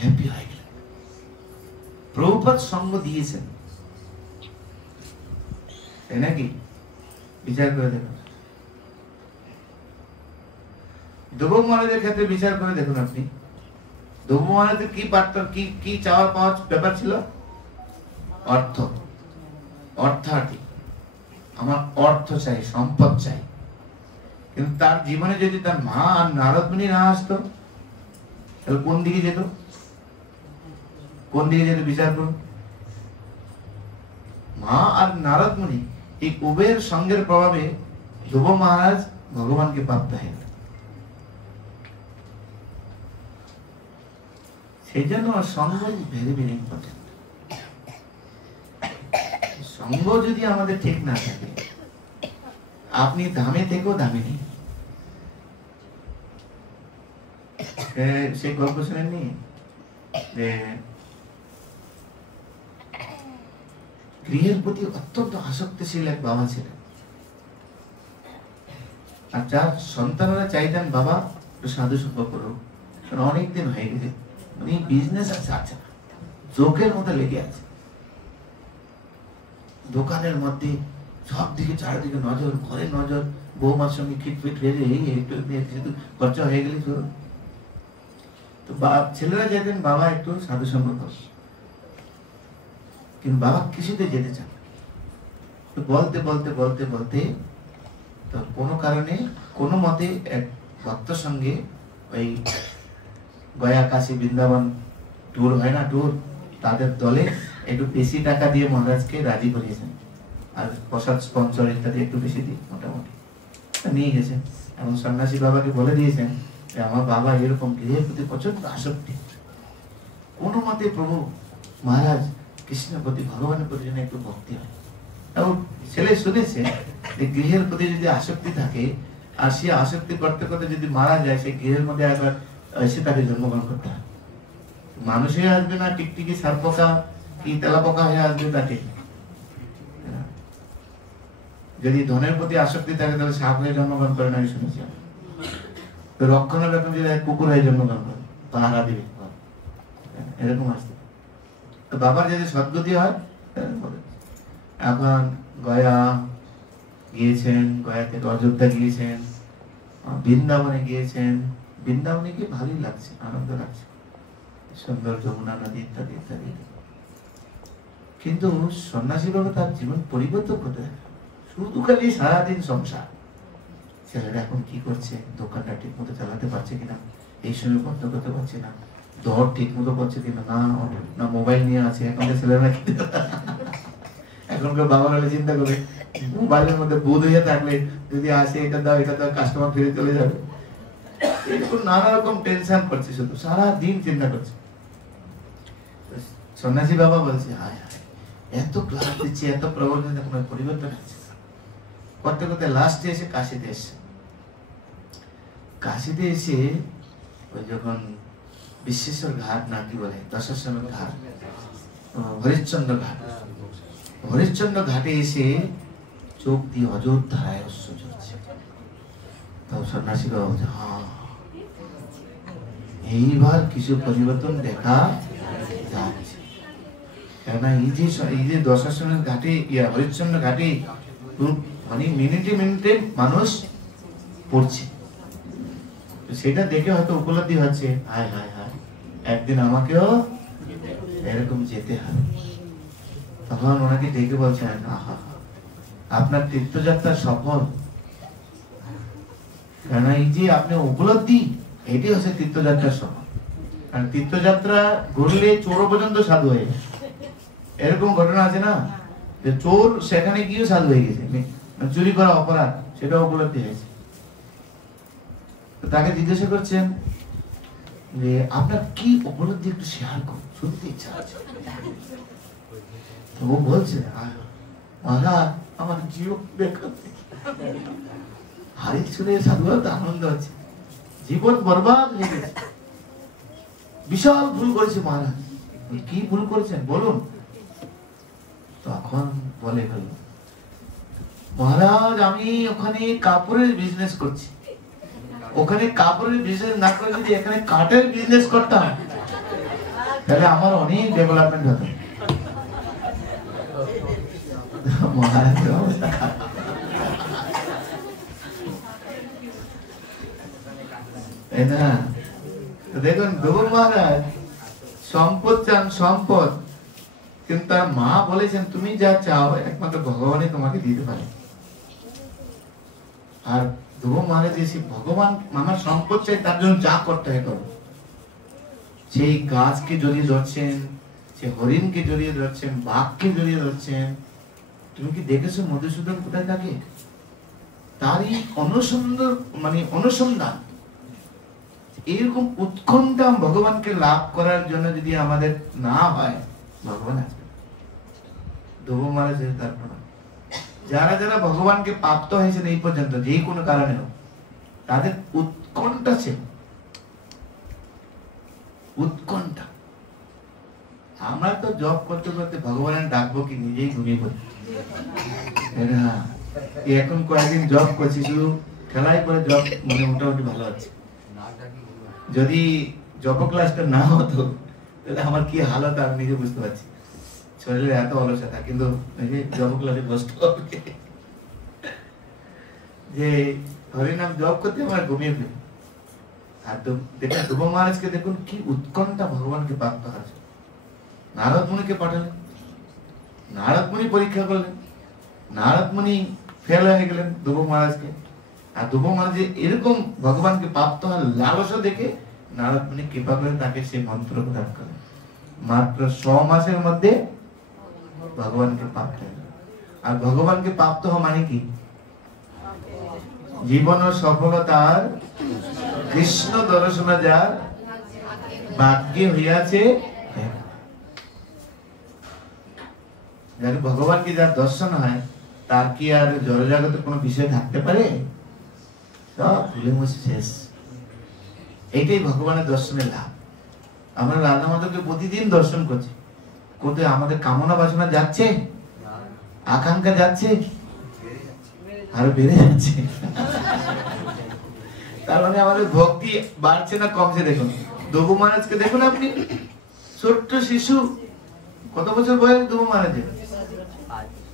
হ্যাপি হয়ে গেল। প্রভুপাদ সঙ্গ দিয়েছেন, তাই নাকি? বিচার করে দেখুন, ধ্রুব মহারাজের ক্ষেত্রে বিচার করে দেখুন আপনি। ধ্রুব মহারাজের কি পারত, কি চাওয়ার পাওয়ার ব্যাপার ছিল? অর্থ, অর্থার্থী, আমার অর্থ চাই, সম্পদ চাই। কিন্তু তার জীবনে যদি তার মা আর নারদ মুনি না আসতো, তাহলে কোন দিকে যেত? কোন দিকে যেত বিচার করুন। মা আর নারদ মুনি এই উভয়ের সঙ্গের প্রভাবে ধ্রুব মহারাজ ভগবানকে প্রাপ্ত হয়ে গেল। সেই জন্য সঙ্গ ভেরি ভেরি ইম্পর্টেন্ট। সঙ্গ যদি আমাদের ঠিক না থাকে, আপনি দামে থেকেও দামে নেই। সেই গল্প শুনেননি যে গৃহের প্রতি অত্যন্ত আসক্তিশীল এক বাবা ছিলেন, আর যার সন্তানরা চাইতেন বাবা একটু সাধু সঙ্গ করো, অনেকদিন হয়ে গেছে, মানে বিজনেস আছে না, চোখের মতো লেগে আছে। দোকানের মধ্যে সব দিকে চারিদিকে নজর, ঘরে নজর, বৌমার সঙ্গে খিটফিট হয়ে একটু খরচা হয়ে গেলে তো ছেলেরা যেতেন বাবা একটু সাধু সঙ্গ কর, কিন্তু বাবা কিছুতে যেতে চান। তো বলতে বলতে বলতে বলতে তো কোনো কারণে কোনো মতে এক ভক্ত সঙ্গে ওই গয়া কাশী বৃন্দাবন ট্যুর হয় না, ট্যুর, তাদের দলে একটু বেশি টাকা দিয়ে মহারাজকে রাজি করিয়েছেন, আর প্রসাদ স্পন্সর ইত্যাদি একটু বেশি দিয়ে মোটামুটি নিয়ে গেছেন। এবং সন্ন্যাসী বাবাকে বলে দিয়েছেন যে আমার বাবা এরকম গৃহের প্রতি প্রচন্ড আসক্তি, কোনো মতে প্রভু মহারাজ কৃষ্ণের প্রতি, ভগবানের প্রতি যেন একটু ভক্তি হয়। এবং ছেলে শুনেছে যে গৃহের প্রতি যদি আসক্তি থাকে, আর সে আসক্তি করতে করতে যদি মারা যায়, সেই গৃহের মধ্যে একবার এসে তাকে জন্মগ্রহণ করতে হয়। মানুষ হয়ে আসবে না, টিকটিকি সার পোকা কি তেলা পোকা হয়ে আসবে তাকে। যদি ধনের প্রতি আসক্তি থাকে তাহলে সাপ হয়ে জন্মগ্রহণ করে না, আমি শুনেছি। তো রক্ষণাবেক্ষণ যদি কুকুর হয়ে জন্মগ্রহণ করে, পাহারা দিবে, এরকম আসতে। তো বাবার যদি সদ্গতি হয়, এখন গয়া গিয়েছেন, গয়া থেকে অযোধ্যা গিয়েছেন, বৃন্দাবনে গিয়েছেন। বৃন্দাবনে গিয়ে ভালোই লাগছে, আনন্দ লাগছে, সুন্দর যমুনা নদী ইত্যাদি ইত্যাদি। কিন্তু সন্ন্যাসী বাবা তার জীবন পরিবর্তন করতে থাকে, শুধু খালি সারাদিন সংসার। ছেলেরা এখন কি করছে, দোকানটা ঠিক মতো চালাতে পারছে কিনা, এই সময় বন্ধ করতে পারছে না, দর ঠিক মতো করছে কিনা, না মোবাইল নিয়ে আছে। এখনকার ছেলেরা এখনকার বাবা হলে চিন্তা করবে মোবাইলের মধ্যে বুধ হয়ে থাকলে যদি আসে এটা দাও এটা দাও, কাস্টমার ফিরে চলে যাবে। এরকম নানা রকম টেনশন করছে, শুধু সারা দিন চিন্তা করছে। সন্ন্যাসী বাবা বলছে হায় হায়, এত ক্লাস দিচ্ছে, এত প্রবর্তন, কোনো পরিবর্তন হচ্ছে করতে করতে লাস্টে এসে কাশিতে এসছে। কাশিতে এসে ওই যখন বিশ্বেশ্বর ঘাট না কি বলে, দশাশ্বমেধ ঘাট, হরিশ্চন্দ্র ঘাট, হরিশ্চন্দ্র ঘাটে এসে চোখ দিয়ে অজর ধারায় অশ্রু ঝরছে। তো সন্ন্যাসী বাবা বলছে হ্যাঁ, এইবার কিছু পরিবর্তন দেখা যাচ্ছে। কেননা এই যে দশাশ্বমেধ ঘাটে, হরিশ্চন্দ্র ঘাটে মানে মিনিটে মিনিটে মানুষ পড়ছে। সেটা দেখে হয়তো উপলব্ধি হচ্ছে হায় হায় হায়, একদিন আমাকেও এরকম যেতে হবে। তখন ওনাকে ডেকে বলছেন, আহা, আপনার তীর্থযাত্রা সফল। কারণ এই যে আপনি উপলব্ধি, এটি হচ্ছে তীর্থযাত্রার সফল। কারণ তীর্থযাত্রা ঘুরলে চোর পর্যন্ত সাধু হয়ে যায়। এরকম ঘটনা আছে না, যে চোর সেখানে গিয়েও সাধু হয়ে গেছে, চুরি করা অপরাধ সেটা উপলব্ধি হয়েছে। তাকে জিজ্ঞাসা করছেন যে আপনার কি উপলব্ধি, একটু শেয়ার করুন, শুনতে ইচ্ছা আছে। ও বলছে, মহারাজ আমার জীবন বেকার, হারিয়ে চলে সাধুবাদ আনন্দ হচ্ছে, জীবন বরবাদ হয়ে গেছে, বিশাল ভুল করেছে মহারাজ। কি ভুল করেছেন বলুন। তখন বলে গেল, মহারাজ আমি ওখানে কাপড়ের বিজনেস করছি, ওখানে কাপড়ের বিজনেস না করে যদি এখানে কাঠের বিজনেস করতাম তাহলে আমার অনেক ডেভেলপমেন্ট হতো। মহারাজের অবস্থা খারাপ। তাই না? দেখুন ধ্রুব মহারাজ সম্পদ চান, সম্পদ, কিন্তু তার মা বলেছেন তুমি যা চাও একমাত্র ভগবানই তোমাকে দিতে পারে। আর ধ্রুব মহারাজ এসে ভগবান আমার সম্পদ চাই, তার জন্য যা করতে হয় করো। সেই গাছকে জড়িয়ে ধরছেন, সে হরিণকে জড়িয়ে ধরছেন, বাঘকে জড়িয়ে ধরছেন। তুমি কি দেখেছো মধুসূদন কোথায় থাকে? তারই অনুসন্ধান। এরকম উৎকণ্ঠা ভগবানকে লাভ করার জন্য যদি আমাদের না হয়, ভগবান আসবে। ধ্রুব মহারাজ তার প্রমাণ। যারা যারা ভগবানকে প্রাপ্ত হয়েছেন এই পর্যন্ত, যে কোনো কারণে হোক, তাদের উৎকণ্ঠা ছিল, উৎকণ্ঠা। আমরা তো জব করতে করতে ভগবানের ডাকবো কি নিজেই ঘুমিয়ে পড়ি। এখন কয়েকদিন জব করছি, শুধু খেলাই করে জব মোটামুটি ভালো আছে। যদি জব ক্লাসটা না হতো তাহলে আমার কি হালত আমি নিজে বুঝতে পারছি। শরীরে এত অলসতা, কিন্তু জব ক্লাসে বসতে হবে যে হরিনাম জব করতে আমার ঘুমিয়ে ফেলি। আর দেখুন ধ্রুব মহারাজকে দেখুন কি উৎকণ্ঠা ভগবানকে প্রাপ্ত হয়েছে। নারদ মুনিকে পাঠালেন, নারদ মুনি পরীক্ষা করলেন, নারদ মুনি ফেল হয়ে গেলেন ধ্রুব মহারাজকে। আর ধ্রুব মহারাজ এরকম ভগবানকে প্রাপ্ত হওয়ার লালসা দেখে নারদ মুনি কৃপা করে তাকে সেই মন্ত্র প্রদান করেন। মাত্র 6 মাসের মধ্যে ভগবানকে প্রাপ্ত হলেন। আর ভগবানকে প্রাপ্ত হওয়া মানে কি? জীবন সফলতার কৃষ্ণ দর্শন যার ভাগ্যে হইয়াছে। ভগবানকে যার দর্শন হয় তার কি আর জড়জগতে কোনো বিষয় থাকতে পারে? সব ভুলে মুছে শেষ। এইটাই ভগবানের দর্শনের লাভ। আমরা রাধা মাধবকে প্রতিদিন দর্শন করছি, কিন্তু আমাদের কামনা বাসনা যাচ্ছে, আকাঙ্ক্ষা যাচ্ছে, আরো বেড়ে যাচ্ছে। তার মানে আমাদের ভক্তি বাড়ছে না কমছে। দেখুন ধ্রুব মহারাজকে দেখুন, আপনি ছোট্ট শিশু, কত বছর বয়স ধ্রুব মহারাজের,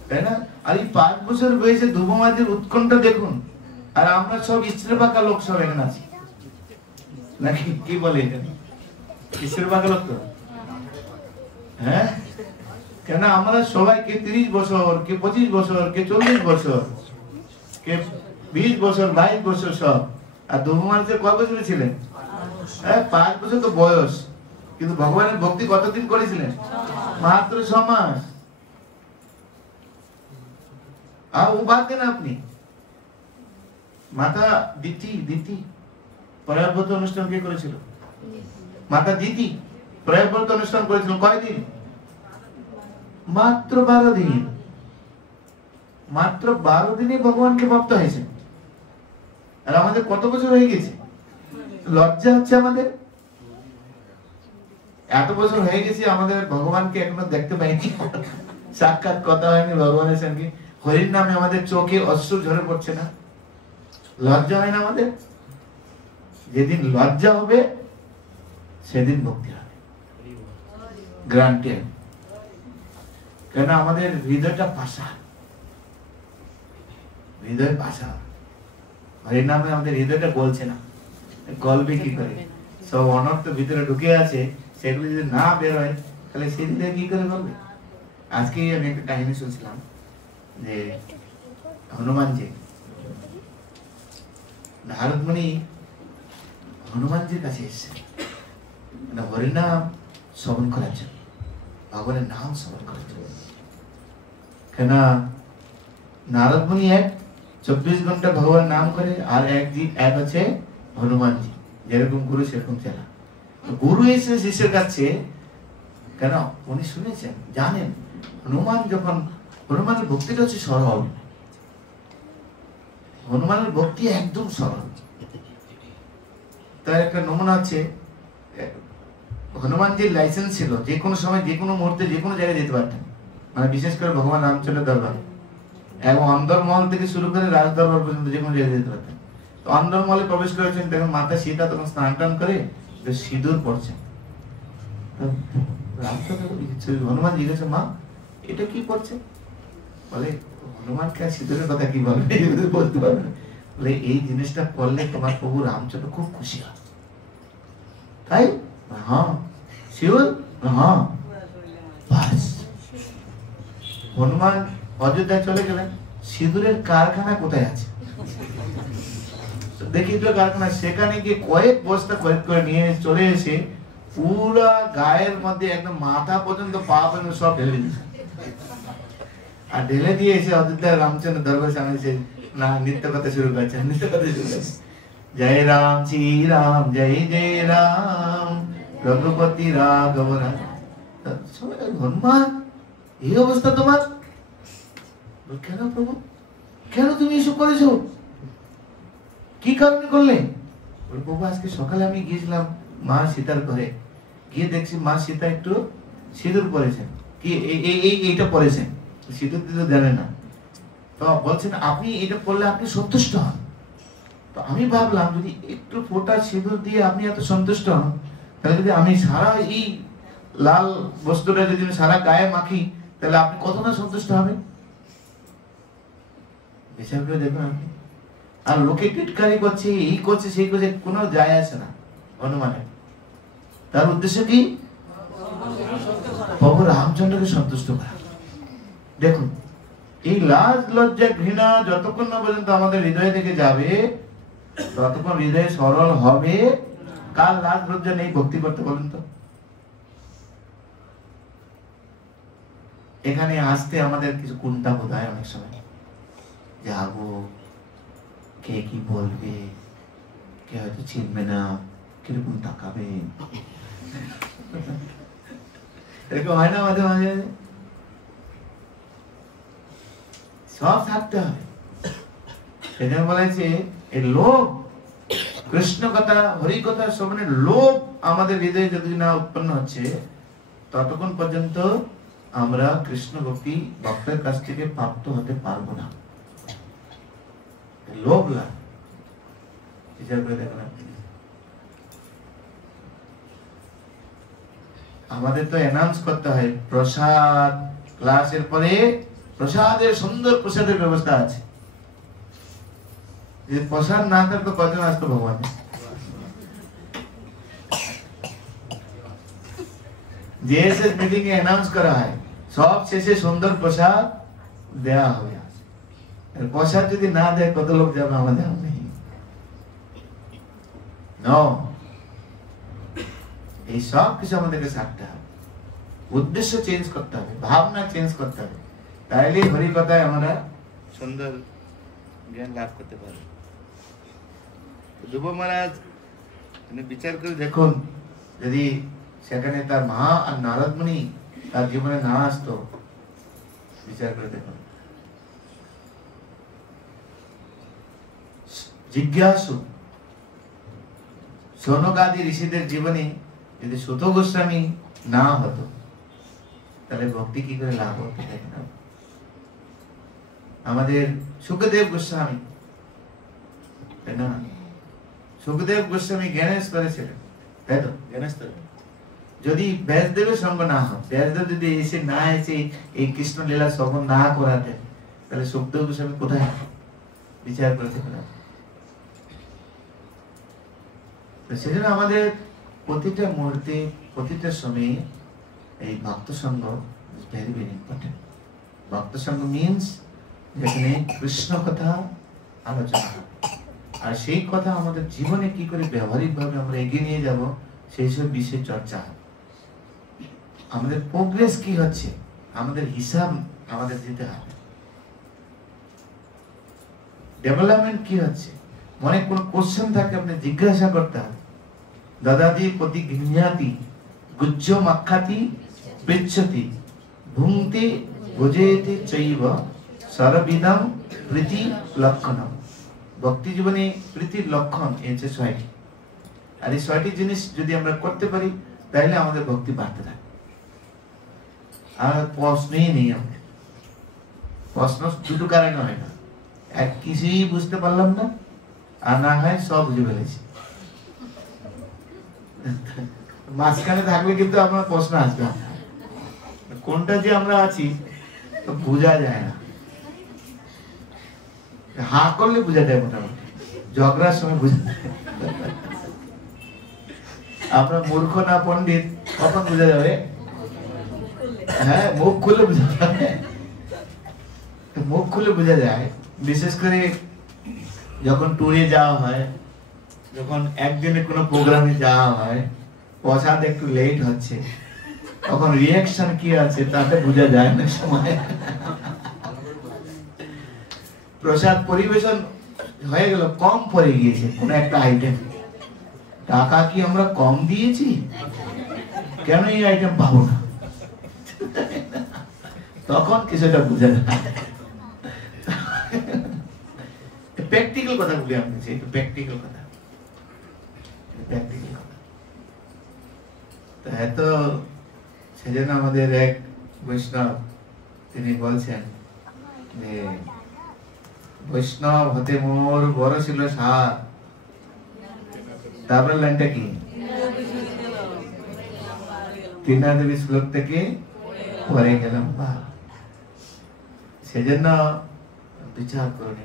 তাই না? আর এই 5 বছর বয়সে ধ্রুব মহারাজের উৎকণ্ঠা দেখুন। আর আমরা সব ইস্ত্রে পাকা লোক সব এখানে আছি, নাকি কি বলে এখানে ইস্ত্রে পাকা লোক তো? হ্যাঁ, কেন আমরা সবাই কে 30 বছর, কে 25 বছর, কে 40 বছর, কে 20 বছর, 22 বছর সব। আর ধ্রুব মহারাজের কয় বছর ছিলেন? 5 বছর তো বয়স, কিন্তু ভগবানের ভক্তি কতদিন করেছিলেন? মাত্র 6 মাস। আর ও বাদ দেন আপনি, মাতা দিতি প্রয়াগব্রত অনুষ্ঠান কে করেছিল? মাতা দিতি প্রয়াগব্রত অনুষ্ঠান করেছিল কয়দিন? মাত্র 12 দিন। মাত্র 12 দিনে ভগবানকে প্রাপ্ত হয়েছে। আর আমাদের কত বছর হয়ে গেছে? লজ্জা হচ্ছে আমাদের, এত বছর হয়ে গেছে আমাদের ভগবানকে এখনো দেখতে পাইনি, সাক্ষাৎ কথা হয়নি ভগবানের সঙ্গে। হরির নামে আমাদের চোখে অশ্রু ঝরে পড়ছে না, লজ্জা হয় না আমাদের? যেদিন লজ্জা হবে সেদিন ভক্তি হবে, গ্রান্টেড। কেন আমাদের হৃদয়টা পাশা, হৃদয় পাশা। হরির নামে আমাদের হৃদয়টা গলছে না, গলবে কি করে? সব অনর্থ ভিতরে ঢুকে আছে, সেগুলি যদি না বের হয় তাহলে সে হৃদয় কি করে গলবে? আজকে আমি একটা কাহিনী শুনছিলাম যে হনুমানজি, নারদ মুনি হনুমানজির কাছে এসছে মানে হরিনাম শ্রবণ করার জন্য, ভগবানের নাম শ্রবণ করার জন্য। কেন নারদ মুনি 24 ঘন্টা ভগবানের নাম করে, আর এক হচ্ছে হনুমানজি, যেরকম গুরু সেরকম চেলা। গুরু এসে শিষ্যের কাছে, কেন উনি শুনেছেন, জানেন হনুমানের ভক্তিটা হচ্ছে সরল, হনুমানের ভক্তি একদম সরল। তার একটা নমুনা আছে, হনুমানজির লাইসেন্স ছিল, যে কোনো সময় যে কোনো মুহূর্তে যে কোনো জায়গায় যেতে পারতেন, মানে বিশেষ করে ভগবান রামচন্দ্রের দরবারে, এবং অন্দরমহল থেকে শুরু করে রাজ দরবার পর্যন্ত যে কোনো জায়গায় যেতে পারতেন। তো অন্দরমহলে প্রবেশ করেছেন, দেখুন মাতা সীতা তখন স্নান টান করে সিঁদুর পড়ছেন। হনুমান জিজ্ঞেস, মা এটা কি করছে? বলে হনুমানকে আর সিঁদুরের কথা কি বলবে, বলতে পারবে না। বলে এই জিনিসটা করলে তোমার প্রভু রামচন্দ্র খুব খুশি হয়। তাই? হ্যাঁ। শিওর? হ্যাঁ। বাস, হনুমান অযোধ্যায় চলে গেলেন। সিঁদুরের কারখানা কোথায় আছে দেখি তো, কারখানা। সেখানে গিয়ে কয়েক বস্তা করে নিয়ে চলে এসে পুরা গায়ের মধ্যে একদম মাথা পর্যন্ত পা পর্যন্ত সব ঢেলে দিয়েছে। আর ঢেলে দিয়ে এসে অযোধ্যায় রামচন্দ্র দরবার সামনে এসে না নৃত্য কথা শুরু করছেন, নৃত্য কথা শুরু করছেন। জয় রাম শ্রী রাম, জয় জয় রাম, রঘুপতি রাঘব রাম। হনুমান এই অবস্থা তোমার? কেন প্রভু, কেন তুমি এসব করেছো? কি কারণে করলে? প্রভু আজকে সকালে আমি গিয়েছিলাম মা সীতার ঘরে, গিয়ে দেখছি মা সীতা একটু সিঁদুর পরেছেন, কি এইটা পরেছেন, সিঁদুর দিতে জানে না। তো বলছেন আপনি এটা পরলে আপনি সন্তুষ্ট হন। তো আমি ভাবলাম যদি একটু ফোঁটা সিঁদুর দিয়ে আপনি এত সন্তুষ্ট হন, তাহলে যদি আমি সারা এই লাল বস্তুটা যদি সারা গায়ে মাখি, তাহলে আপনি কত না সন্তুষ্ট হবেন। বিচার করে দেখুন আপনি। আর লোকে টিটকারি করছে, এই করছে, সেই করছে, কোনো যায় আসে না হনুমানের। তার উদ্দেশ্য কি? প্রভু রামচন্দ্রকে সন্তুষ্ট করা। দেখুন এই লাজ লজ্জা ঘৃণা যতক্ষণ না পর্যন্ত আমাদের হৃদয় থেকে যাবে, ততক্ষণ হৃদয় সরল হবে। কার লাজ লজ্জা নেই ভক্তি করতে বলেন তো? এখানে আসতে আমাদের কিছু কুণ্ঠা বোধ হয় অনেক সময়, যাবো, কে কি বলবে, কে হয়তো চিনবে না, কিরকম তাকাবে, এরকম হয় না মাঝে মাঝে? সব থাকতে হবে। সেজন্য বলেছে এই লোভ, কৃষ্ণ কথা হরি কথা শ্রবণের লোভ আমাদের হৃদয়ে যদি না উৎপন্ন হচ্ছে, ততক্ষণ পর্যন্ত আমরা কৃষ্ণ ভক্তি ভক্তের কাছ থেকে প্রাপ্ত হতে পারবো না। লোভ লাগে, বিচার করে দেখলাম। আমাদের তো অ্যানাউন্স করতে হয় প্রসাদ, ক্লাসের পরে প্রসাদের, সুন্দর প্রসাদের ব্যবস্থা আছে। যে প্রসাদ না থাকতো কজন আসতো ভগবানে? জেএসএস মিটিং এ অ্যানাউন্স করা হয় সব শেষে সুন্দর প্রসাদ দেয়া হবে। প্রসাদ যদি না দেয় কত লোক যাবে? আমাদের নেই। এই সব কিছু আমাদেরকে ছাড়তে হবে, উদ্দেশ্য চেঞ্জ করতে হবে, ভাবনা চেঞ্জ করতে হবে, তাইলে হরি কথায় আমরা সুন্দর জ্ঞান লাভ করতে পারবো। ধ্রুব মহারাজ বিচার করে দেখুন, যদি সেখানে তার মা আর নারদ মুনি তার জীবনে না আসতো, বিচার করে দেখুন। জিজ্ঞাসু সনকাদি ঋষিদের জীবনে যদি সুত গোস্বামী না হতো, তাহলে ভক্তি কি করে লাভ হতো? আমাদের সুখদেব গোস্বামী, তাই না? সুখদেব গোস্বামী জ্ঞানের স্তরে ছিলেন, তাই তো? জ্ঞানের স্তরে যদি ব্যাসদেবের সঙ্গ না হয়, ব্যাসদেব যদি এসে না এসে এই কৃষ্ণ লীলা শ্রবণ না করাতেন, তাহলে সুখদেব গোস্বামী কোথায়? বিচার করে দেখুন। সেজন্য আমাদের প্রতিটা মুহূর্তে, প্রতিটা সময়ে এই ভক্ত সঙ্গ is very very important. ভক্ত সঙ্গ means যেখানে কৃষ্ণ কথা আলোচনা হবে, আর সেই কথা আমাদের জীবনে কি করে ব্যবহারিকভাবে আমরা এগিয়ে নিয়ে যাব সেই সব বিষয়ে চর্চা হবে। আমাদের প্রোগ্রেস কি হচ্ছে আমাদের হিসাব আমাদের দিতে হবে। ডেভেলপমেন্ট কি হচ্ছে, মনে কোনো কোশ্চেন থাকে আপনি জিজ্ঞাসা করতে হবে। দাদাজি প্রতি গৃহ্যাতি গুজ্জ মাক্ষাতি পৃচ্ছতি ভুঙ্ক্তি ভুজেতি চৈব সর্ববিধম প্রীতি লক্ষণম। ভক্তি জীবনে প্রীতির লক্ষণ এই হচ্ছে ৬টি, আর এই ৬টি জিনিস যদি আমরা করতে পারি তাহলে আমাদের ভক্তি বাড়তে থাকে। আর প্রশ্নই নেই, আমাদের প্রশ্ন দুটো কারণে হয় না, এক কিছুই বুঝতে পারলাম না, আর না হয় সব বুঝে ফেলেছি। মাঝখানে থাকলে কিন্তু আমার প্রশ্ন আসবে, কোনটা যে আমরা আছি তো বোঝা যায় না। হা করলে বোঝা যায়, মোটামুটি ঝগড়ার সময় বোঝা যায়। আমরা মূর্খ না পণ্ডিত কখন বোঝা যাবে? হ্যাঁ, মুখ খুলে বোঝা যাবে, মুখ খুলে বোঝা যায়। বিশেষ করে যখন ট্যুরে যাওয়া হয়, যখন একদিনে কোনো প্রোগ্রামে যাওয়া হয়, প্রসাদ একটু লেট হচ্ছে, তখন রিঅ্যাকশন কি আছে তাতে বোঝা যায় না সময়। প্রসাদ পরিবেশন হয়ে গেল, কম পড়ে গিয়েছে কোনো একটা আইটেম, টাকা কি আমরা কম দিয়েছি, কেন এই আইটেম পাবো না, তখন কিছুটা বোঝা যায়। প্র্যাকটিক্যাল কথা বলি আমি, প্র্যাকটিক্যাল কথা, প্র্যাকটিক্যাল কথা। তো সেজন্য আমাদের এক বৈষ্ণব তিনি বলছেন যে বৈষ্ণব হতে মোর বড় ছিল সার। তারপর লাইনটা কি? ৩ শ্লোক থেকে পরে গেলাম। বা সেজন্য বিচার করুন,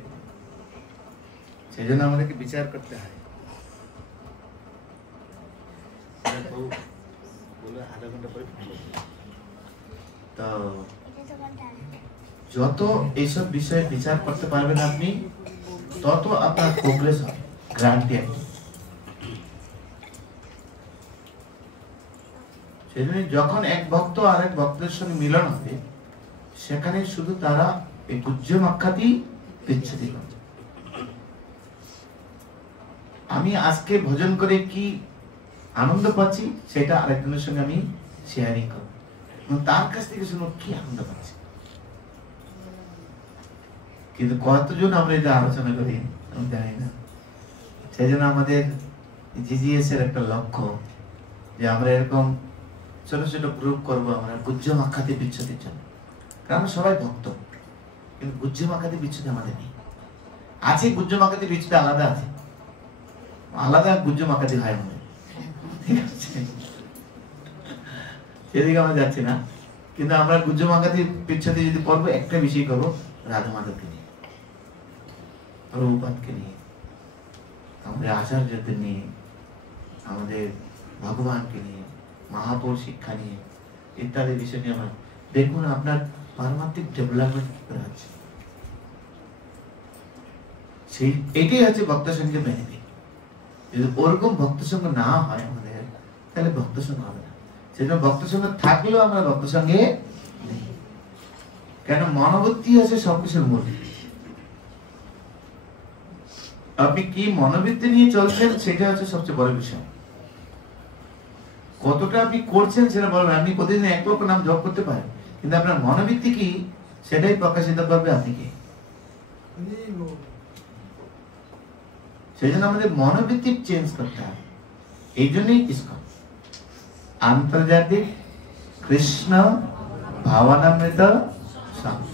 সেজন্য আমাদেরকে বিচার করতে হয়। তো যত এইসব বিষয়ে বিচার করতে পারবেন আপনি, তত আপনার প্রোগ্রেস হবে, গ্যারান্টি আছে। সেজন্য যখন এক ভক্ত আর এক ভক্তের সঙ্গে মিলন হবে, সেখানে শুধু তারা এই গুজ্জ মাক্ষাতি বিচ্ছেদি করবে। আমি আজকে ভজন করে কি আনন্দ পাচ্ছি সেটা আরেকজনের সঙ্গে আমি শেয়ারিং করব, তার কাছ থেকে শুনো কি আনন্দ পাচ্ছি। কিন্তু কতজন আমরা এটা আলোচনা করি আমি জানি না। সেই জন্য আমাদের জিজিএস এর একটা লক্ষ্য যে আমরা এরকম ছোট ছোট গ্রুপ করবো, আমরা গুজ্জ মাক্ষাতি বিচ্ছুতির জন্য। কারণ আমরা সবাই ভক্ত, কিন্তু গুজ্জ মাক্ষাতি বিচ্ছুতি আমাদের নেই। আছে গুজ্জ মাক্ষাতি বিচ্ছুতি আলাদা আছে, আলাদা গুজ্জ মাক্ষাতি হয় আমাদের, ঠিক আছে? সেদিকে আমরা যাচ্ছি না, কিন্তু আমরা গুজ্জ মাক্ষাতি বিচ্ছুতি যদি করবো, একটা বিষয় করবো রাধা মাধবকে নিয়ে, প্রভুপাদকে নিয়ে, আমাদের আচার্যদের নিয়ে, আমাদের ভগবানকে নিয়ে, মহাপুর শিক্ষা নিয়ে, ইত্যাদি বিষয় নিয়ে আমরা দেখুন আপনার পারমাত্মিক ডেভেলপমেন্ট হচ্ছে। সেই এটাই হচ্ছে ভক্ত সঙ্গে বেনিফিট। যদি ওরকম ভক্ত সঙ্গ না হয় আমাদের, তাহলে ভক্ত সঙ্গ হবে না। সেজন্য ভক্ত সঙ্গ থাকলেও আমরা ভক্ত সঙ্গে নেই, কেন মনোবৃত্তি আছে সবকিছুর মূল। আপনি কি মনোবৃত্তি নিয়ে চলছেন সেটা হচ্ছে সবচেয়ে বড় বিষয়। কতটা আপনি করছেন সেটা বলবেন। আপনি প্রতিদিন ১ লক্ষ নাম জপ করতে পারেন, কিন্তু আপনার মনোবৃত্তি কি সেটাই প্রকাশিত করবে আপনি কি। সেই জন্য আমাদের মনোবৃত্তি চেঞ্জ করতে হবে। এই জন্যই ইসকন আন্তর্জাতিক কৃষ্ণ ভাবনামৃত সংঘ,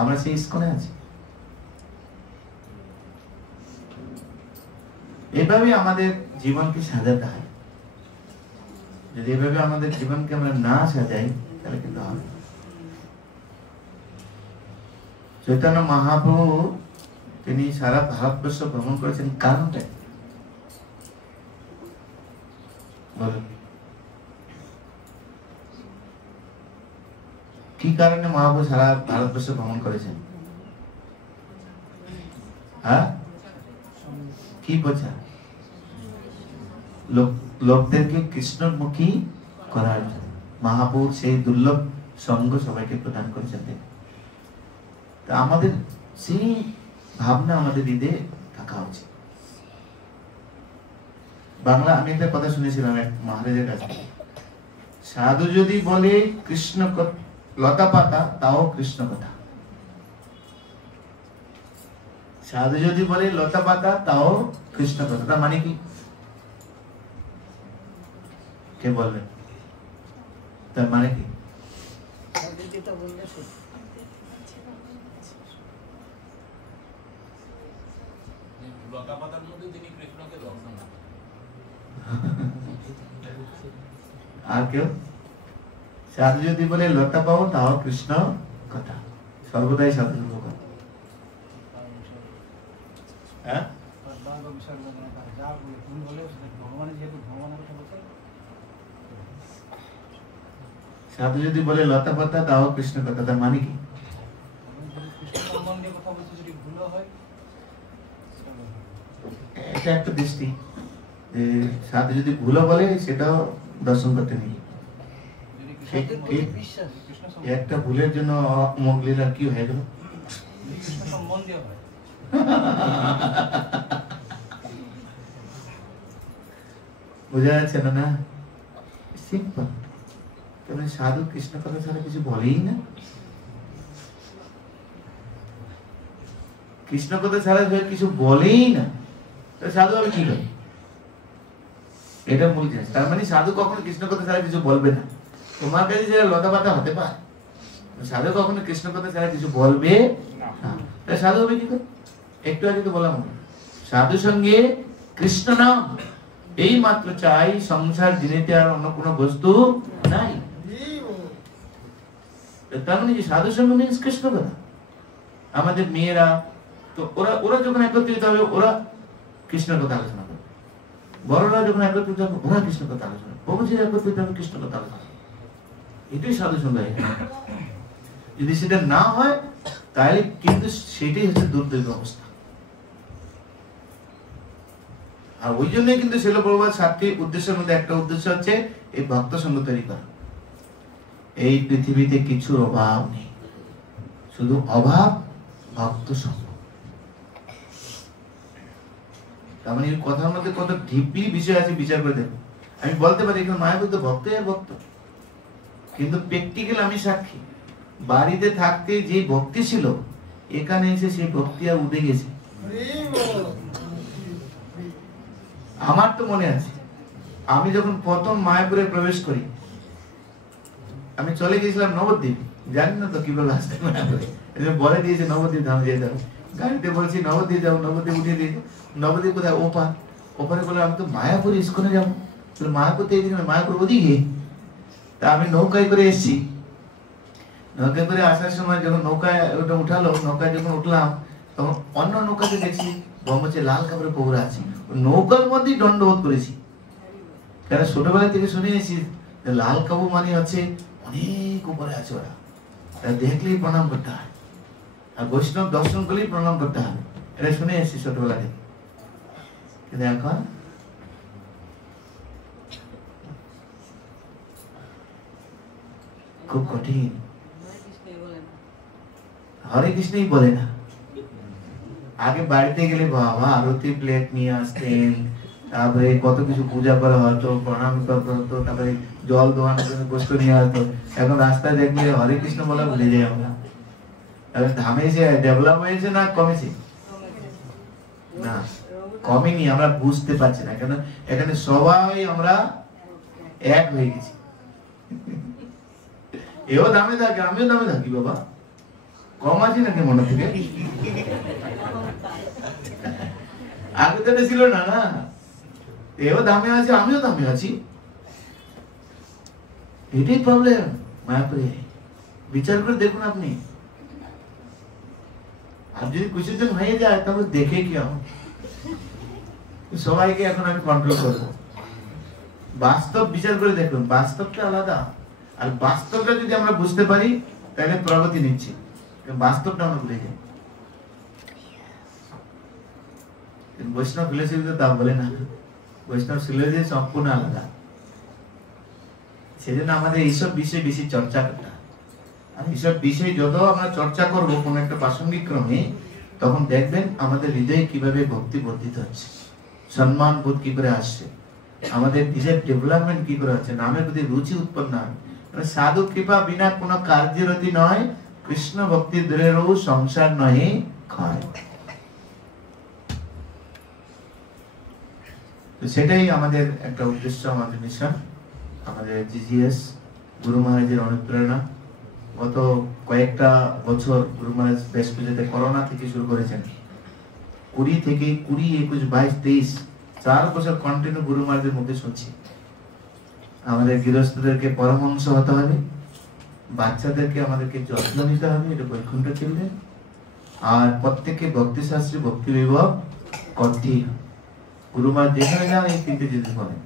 আমরা সেই ইসকনে আছি। এভাবে আমাদের জীবনকে সাজাতে হয়। যদি এভাবে আমাদের জীবনকে আমরা না সাজাই তাহলে কিন্তু হবে। চৈতন্য মহাপ্রভু তিনি সারা ভারতবর্ষ ভ্রমণ করেছেন, কারণটা বলেন। কি কারণে মহাপ্রভু সারা ভারতবর্ষ ভ্রমণ করেছেন? হ্যাঁ, কি বোঝা? লোকদেরকে কৃষ্ণমুখী করার জন্য মহাপ্রভু সেই দুর্লভ সঙ্গ সবাইকে প্রদান করেছেন। তা আমাদের সেই ভাবনা আমাদের হৃদয়ে থাকা উচিত। বাংলা আমি একটা কথা শুনেছিলাম এক মহারাজের কাছে, সাধু যদি বলে কৃষ্ণ লতা পাতা তাও কৃষ্ণ কথা। সাধু যদি বলে লতা পাতা তাও কৃষ্ণ কথা, তার মানে কি? কে বলবেন? তার মানে কি? আর কেউ সাধু যদি বলে লতা পাও তাও কৃষ্ণ কথা, সর্বদাই সাধু কথা। হ্যাঁ, সাধু যদি বলে লতা পাতা তাও কৃষ্ণ কথা, তার মানে কি? এটা একটা দৃষ্টি, সাধু যদি ভুলও বলে সেটাও দর্শন করতে নেই। একটা ভুলের জন্য মগলীলার কি হয়ে গেল? বোঝা যাচ্ছে না? না, সিম্পল। সাধু কৃষ্ণ কথা ছাড়া কিছু বলেই না। কৃষ্ণ কথা ছাড়া কিছু বলেই না, সাধু আমি কি করে? এটা মূল জিনিস। তার মানে সাধু কখনো কৃষ্ণ কথা ছাড়া কিছু বলবে না। তোমার কাছে যেটা লতা পাতা হতে পারে, সাধু কখনো কৃষ্ণ কথা ছাড়া কিছু বলবে না। সাধু হবে কি করে? একটু আগে তো বললাম, সাধু সঙ্গে কৃষ্ণ নাম এই মাত্র চাই, সংসার জিনিতে আর অন্য কোনো বস্তু নাই। তার মানে সাধু সঙ্গে মিন্স কৃষ্ণ কথা। আমাদের মেয়েরা তো ওরা যখন একত্রিত হবে ওরা কৃষ্ণের কথা আলোচনা করবে, বড়রা যখন একত্রিত হবে ওরা কৃষ্ণ কথা আলোচনা করবে, প্রভুজিরা একত্রিত হবে কৃষ্ণ কথা আলোচনা করবে। এটাই সাধু সঙ্গ। যদি সেটা না হয় তাহলে কিন্তু সেটাই হচ্ছে দুর্দৈব অবস্থা। আর ওই জন্যই কিন্তু শিল প্রভুপাদ 7টি উদ্দেশ্যের মধ্যে একটা উদ্দেশ্য হচ্ছে এই ভক্ত সঙ্গ তৈরি করা। এই পৃথিবীতে কিছু অভাব নেই, শুধু অভাব ভক্ত সঙ্গ। তার মানে এই কথার মধ্যে কত ডিপলি বিষয় আছে, বিচার করে দেখো। আমি বলতে পারি এখানে মায়াপুর তো ভক্ত আর ভক্ত, কিন্তু প্র্যাকটিক্যাল আমি সাক্ষী। বাড়িতে থাকতে যে ভক্তি ছিল এখানে এসে সেই ভক্তি আর উঠে গেছে। আমার তো মনে আছে আমি যখন প্রথম মায়াপুরে প্রবেশ করি, আমি চলে গেছিলাম নবদ্বীপ। জানি না তো কিভাবে আসতে মায়াপুরে, বলে দিয়েছে নবদ্বীপ ধাম যেতে হবে। গাড়িতে বলছি নবদ্বীপ যাবো, নবদ্বীপ উঠিয়ে দিয়েছে। নবদ্বীপ কোথায়? ওপারে বলে আমি তো মায়াপুর ইস্কনে যাবো। মায়াপুর তো এইদিকে, মায়াপুর ওদিকে। তা আমি নৌকায় করে এসেছি। নৌকায় করে আসার সময় যখন নৌকায় ওটা উঠালো, নৌকায় যখন উঠলাম তখন অন্য নৌকাতে দেখছি ব্রহ্মচে লাল কাপড়ে পৌরা আছে। নৌকার মধ্যেই দণ্ডবোধ করেছি, কারণ ছোটবেলা থেকে শুনে এসেছি লাল কাপড় মানে হচ্ছে অনেক উপরে আছে ওরা, দেখলেই প্রণাম করতে হয়, আর বৈষ্ণব দর্শন করলেই প্রণাম করতে হবে। এটা শুনে এসেছি ছোটবেলা থেকে। কিন্তু এখন খুব কঠিন। হরে কৃষ্ণই বলে না। আগে বাড়িতে গেলে বাবা আরতি প্লেট নিয়ে আসতেন, তারপরে কত কিছু পূজা করা হতো, প্রণাম করা হতো, তারপরে জল দোয়ানোর জন্য বস্তু নিয়ে আসতো। এখন রাস্তায় দেখলে হরে কৃষ্ণ বলা ভুলে যাই আমরা। ধামে এসে ডেভেলপ হয়েছে না কমেছে? না, কমেনি। আমরা বুঝতে পারছি না কেন, এখানে সবাই আমরা এক হয়ে গেছি। এও দামে থাকে, আমিও দামে থাকি। বাবা কম আছি নাকি মনে থেকে? আগে তো ছিল না, না এও দামে আছে, আমিও দামে আছি। এটাই প্রবলেম মায়াপুরে। বিচার করে দেখুন আপনি। আর যদি কিছু দিন হয়ে যায় তবে দেখে কি হবে। সবাইকে এখন আমি কন্ট্রোল করবো। বাস্তব বিচার করে দেখুন, বাস্তবটা আলাদা। আর বাস্তবটা যদি আমরা বুঝতে পারি তাহলে প্রগতি নিচ্ছে, বাস্তবটা আমরা ভুলে যাই। বৈষ্ণব ফিলোসফি তো তা বলে না, বৈষ্ণব ফিলোসফি সম্পূর্ণ আলাদা। সেজন্য আমাদের এইসব বিষয়ে বেশি চর্চা করতে হয়। আর এইসব বিষয়ে যত আমরা চর্চা করবো কোন একটা প্রাসঙ্গিক ক্রমে, তখন দেখবেন আমাদের হৃদয়ে কিভাবে ভক্তি বর্ধিত হচ্ছে, সম্মান বোধ কি করে আসছে, আমাদের নিজের ডেভেলপমেন্ট কি করে হচ্ছে, নামের প্রতি রুচি উৎপন্ন হয়। সাধু কৃপা বিনা কোন কার্যরতি নয়, কৃষ্ণ ভক্তি দূরেরও সংসার নহে ক্ষয়। তো সেটাই আমাদের একটা উদ্দেশ্য, আমাদের মিশন, আমাদের জিজিএস গুরু মহারাজের অনুপ্রেরণা। গত কয়েকটা বছর গুরু মহারাজ বেশ পুজোতে করোনা থেকে শুরু করেছেন, 20 থেকে 20, 21, 22, 23 4 বছর কন্টিনিউ গুরু মহারাজের মুখে শুনছি আমাদের গৃহস্থদেরকে পরমহংস হতে হবে, বাচ্চাদেরকে আমাদেরকে যত্ন নিতে হবে, এটা বৈকুণ্ঠ চলবে, আর প্রত্যেককে ভক্তি শাস্ত্রী ভক্তি বিভাগ করতেই হবে। গুরু মহারাজ যেখানে যান এই 3টে জিনিস বলেন।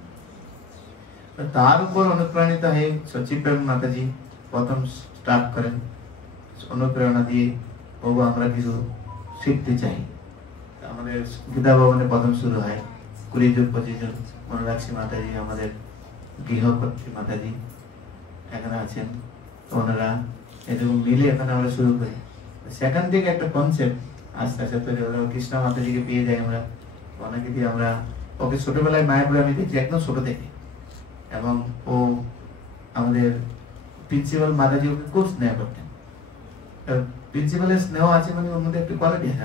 তার উপর অনুপ্রাণিত হয়ে সচিব প্রেম মাতাজি প্রথম স্টার্ট করেন, অনুপ্রেরণা দিয়ে বাবু আমরা কিছু শিখতে চাই। আমাদের গীতা ভবনে প্রথম শুরু হয়, 20 জন 25 জন মনোরাক্ষী মাতাজি, আমাদের গৃহকর্ত্রী মাতাজি এখানে আছেন, ওনারা এরকম মিলে এখানে আমরা শুরু করি। সেখান থেকে একটা কনসেপ্ট আস্তে আস্তে তৈরি হলো। কৃষ্ণা মাতাজিকে পেয়ে যাই আমরা, ওনাকে দিয়ে আমরা, ওকে ছোটবেলায় মায়াপুরে আমি দেখছি একদম ছোট থেকে, এবং ও আমাদের প্রিন্সিপাল মাতাজি ওকে খুব স্নেহ করতেন। প্রিন্সিপালের স্নেহ আছে মানে ওর মধ্যে একটা কোয়ালিটি আছে,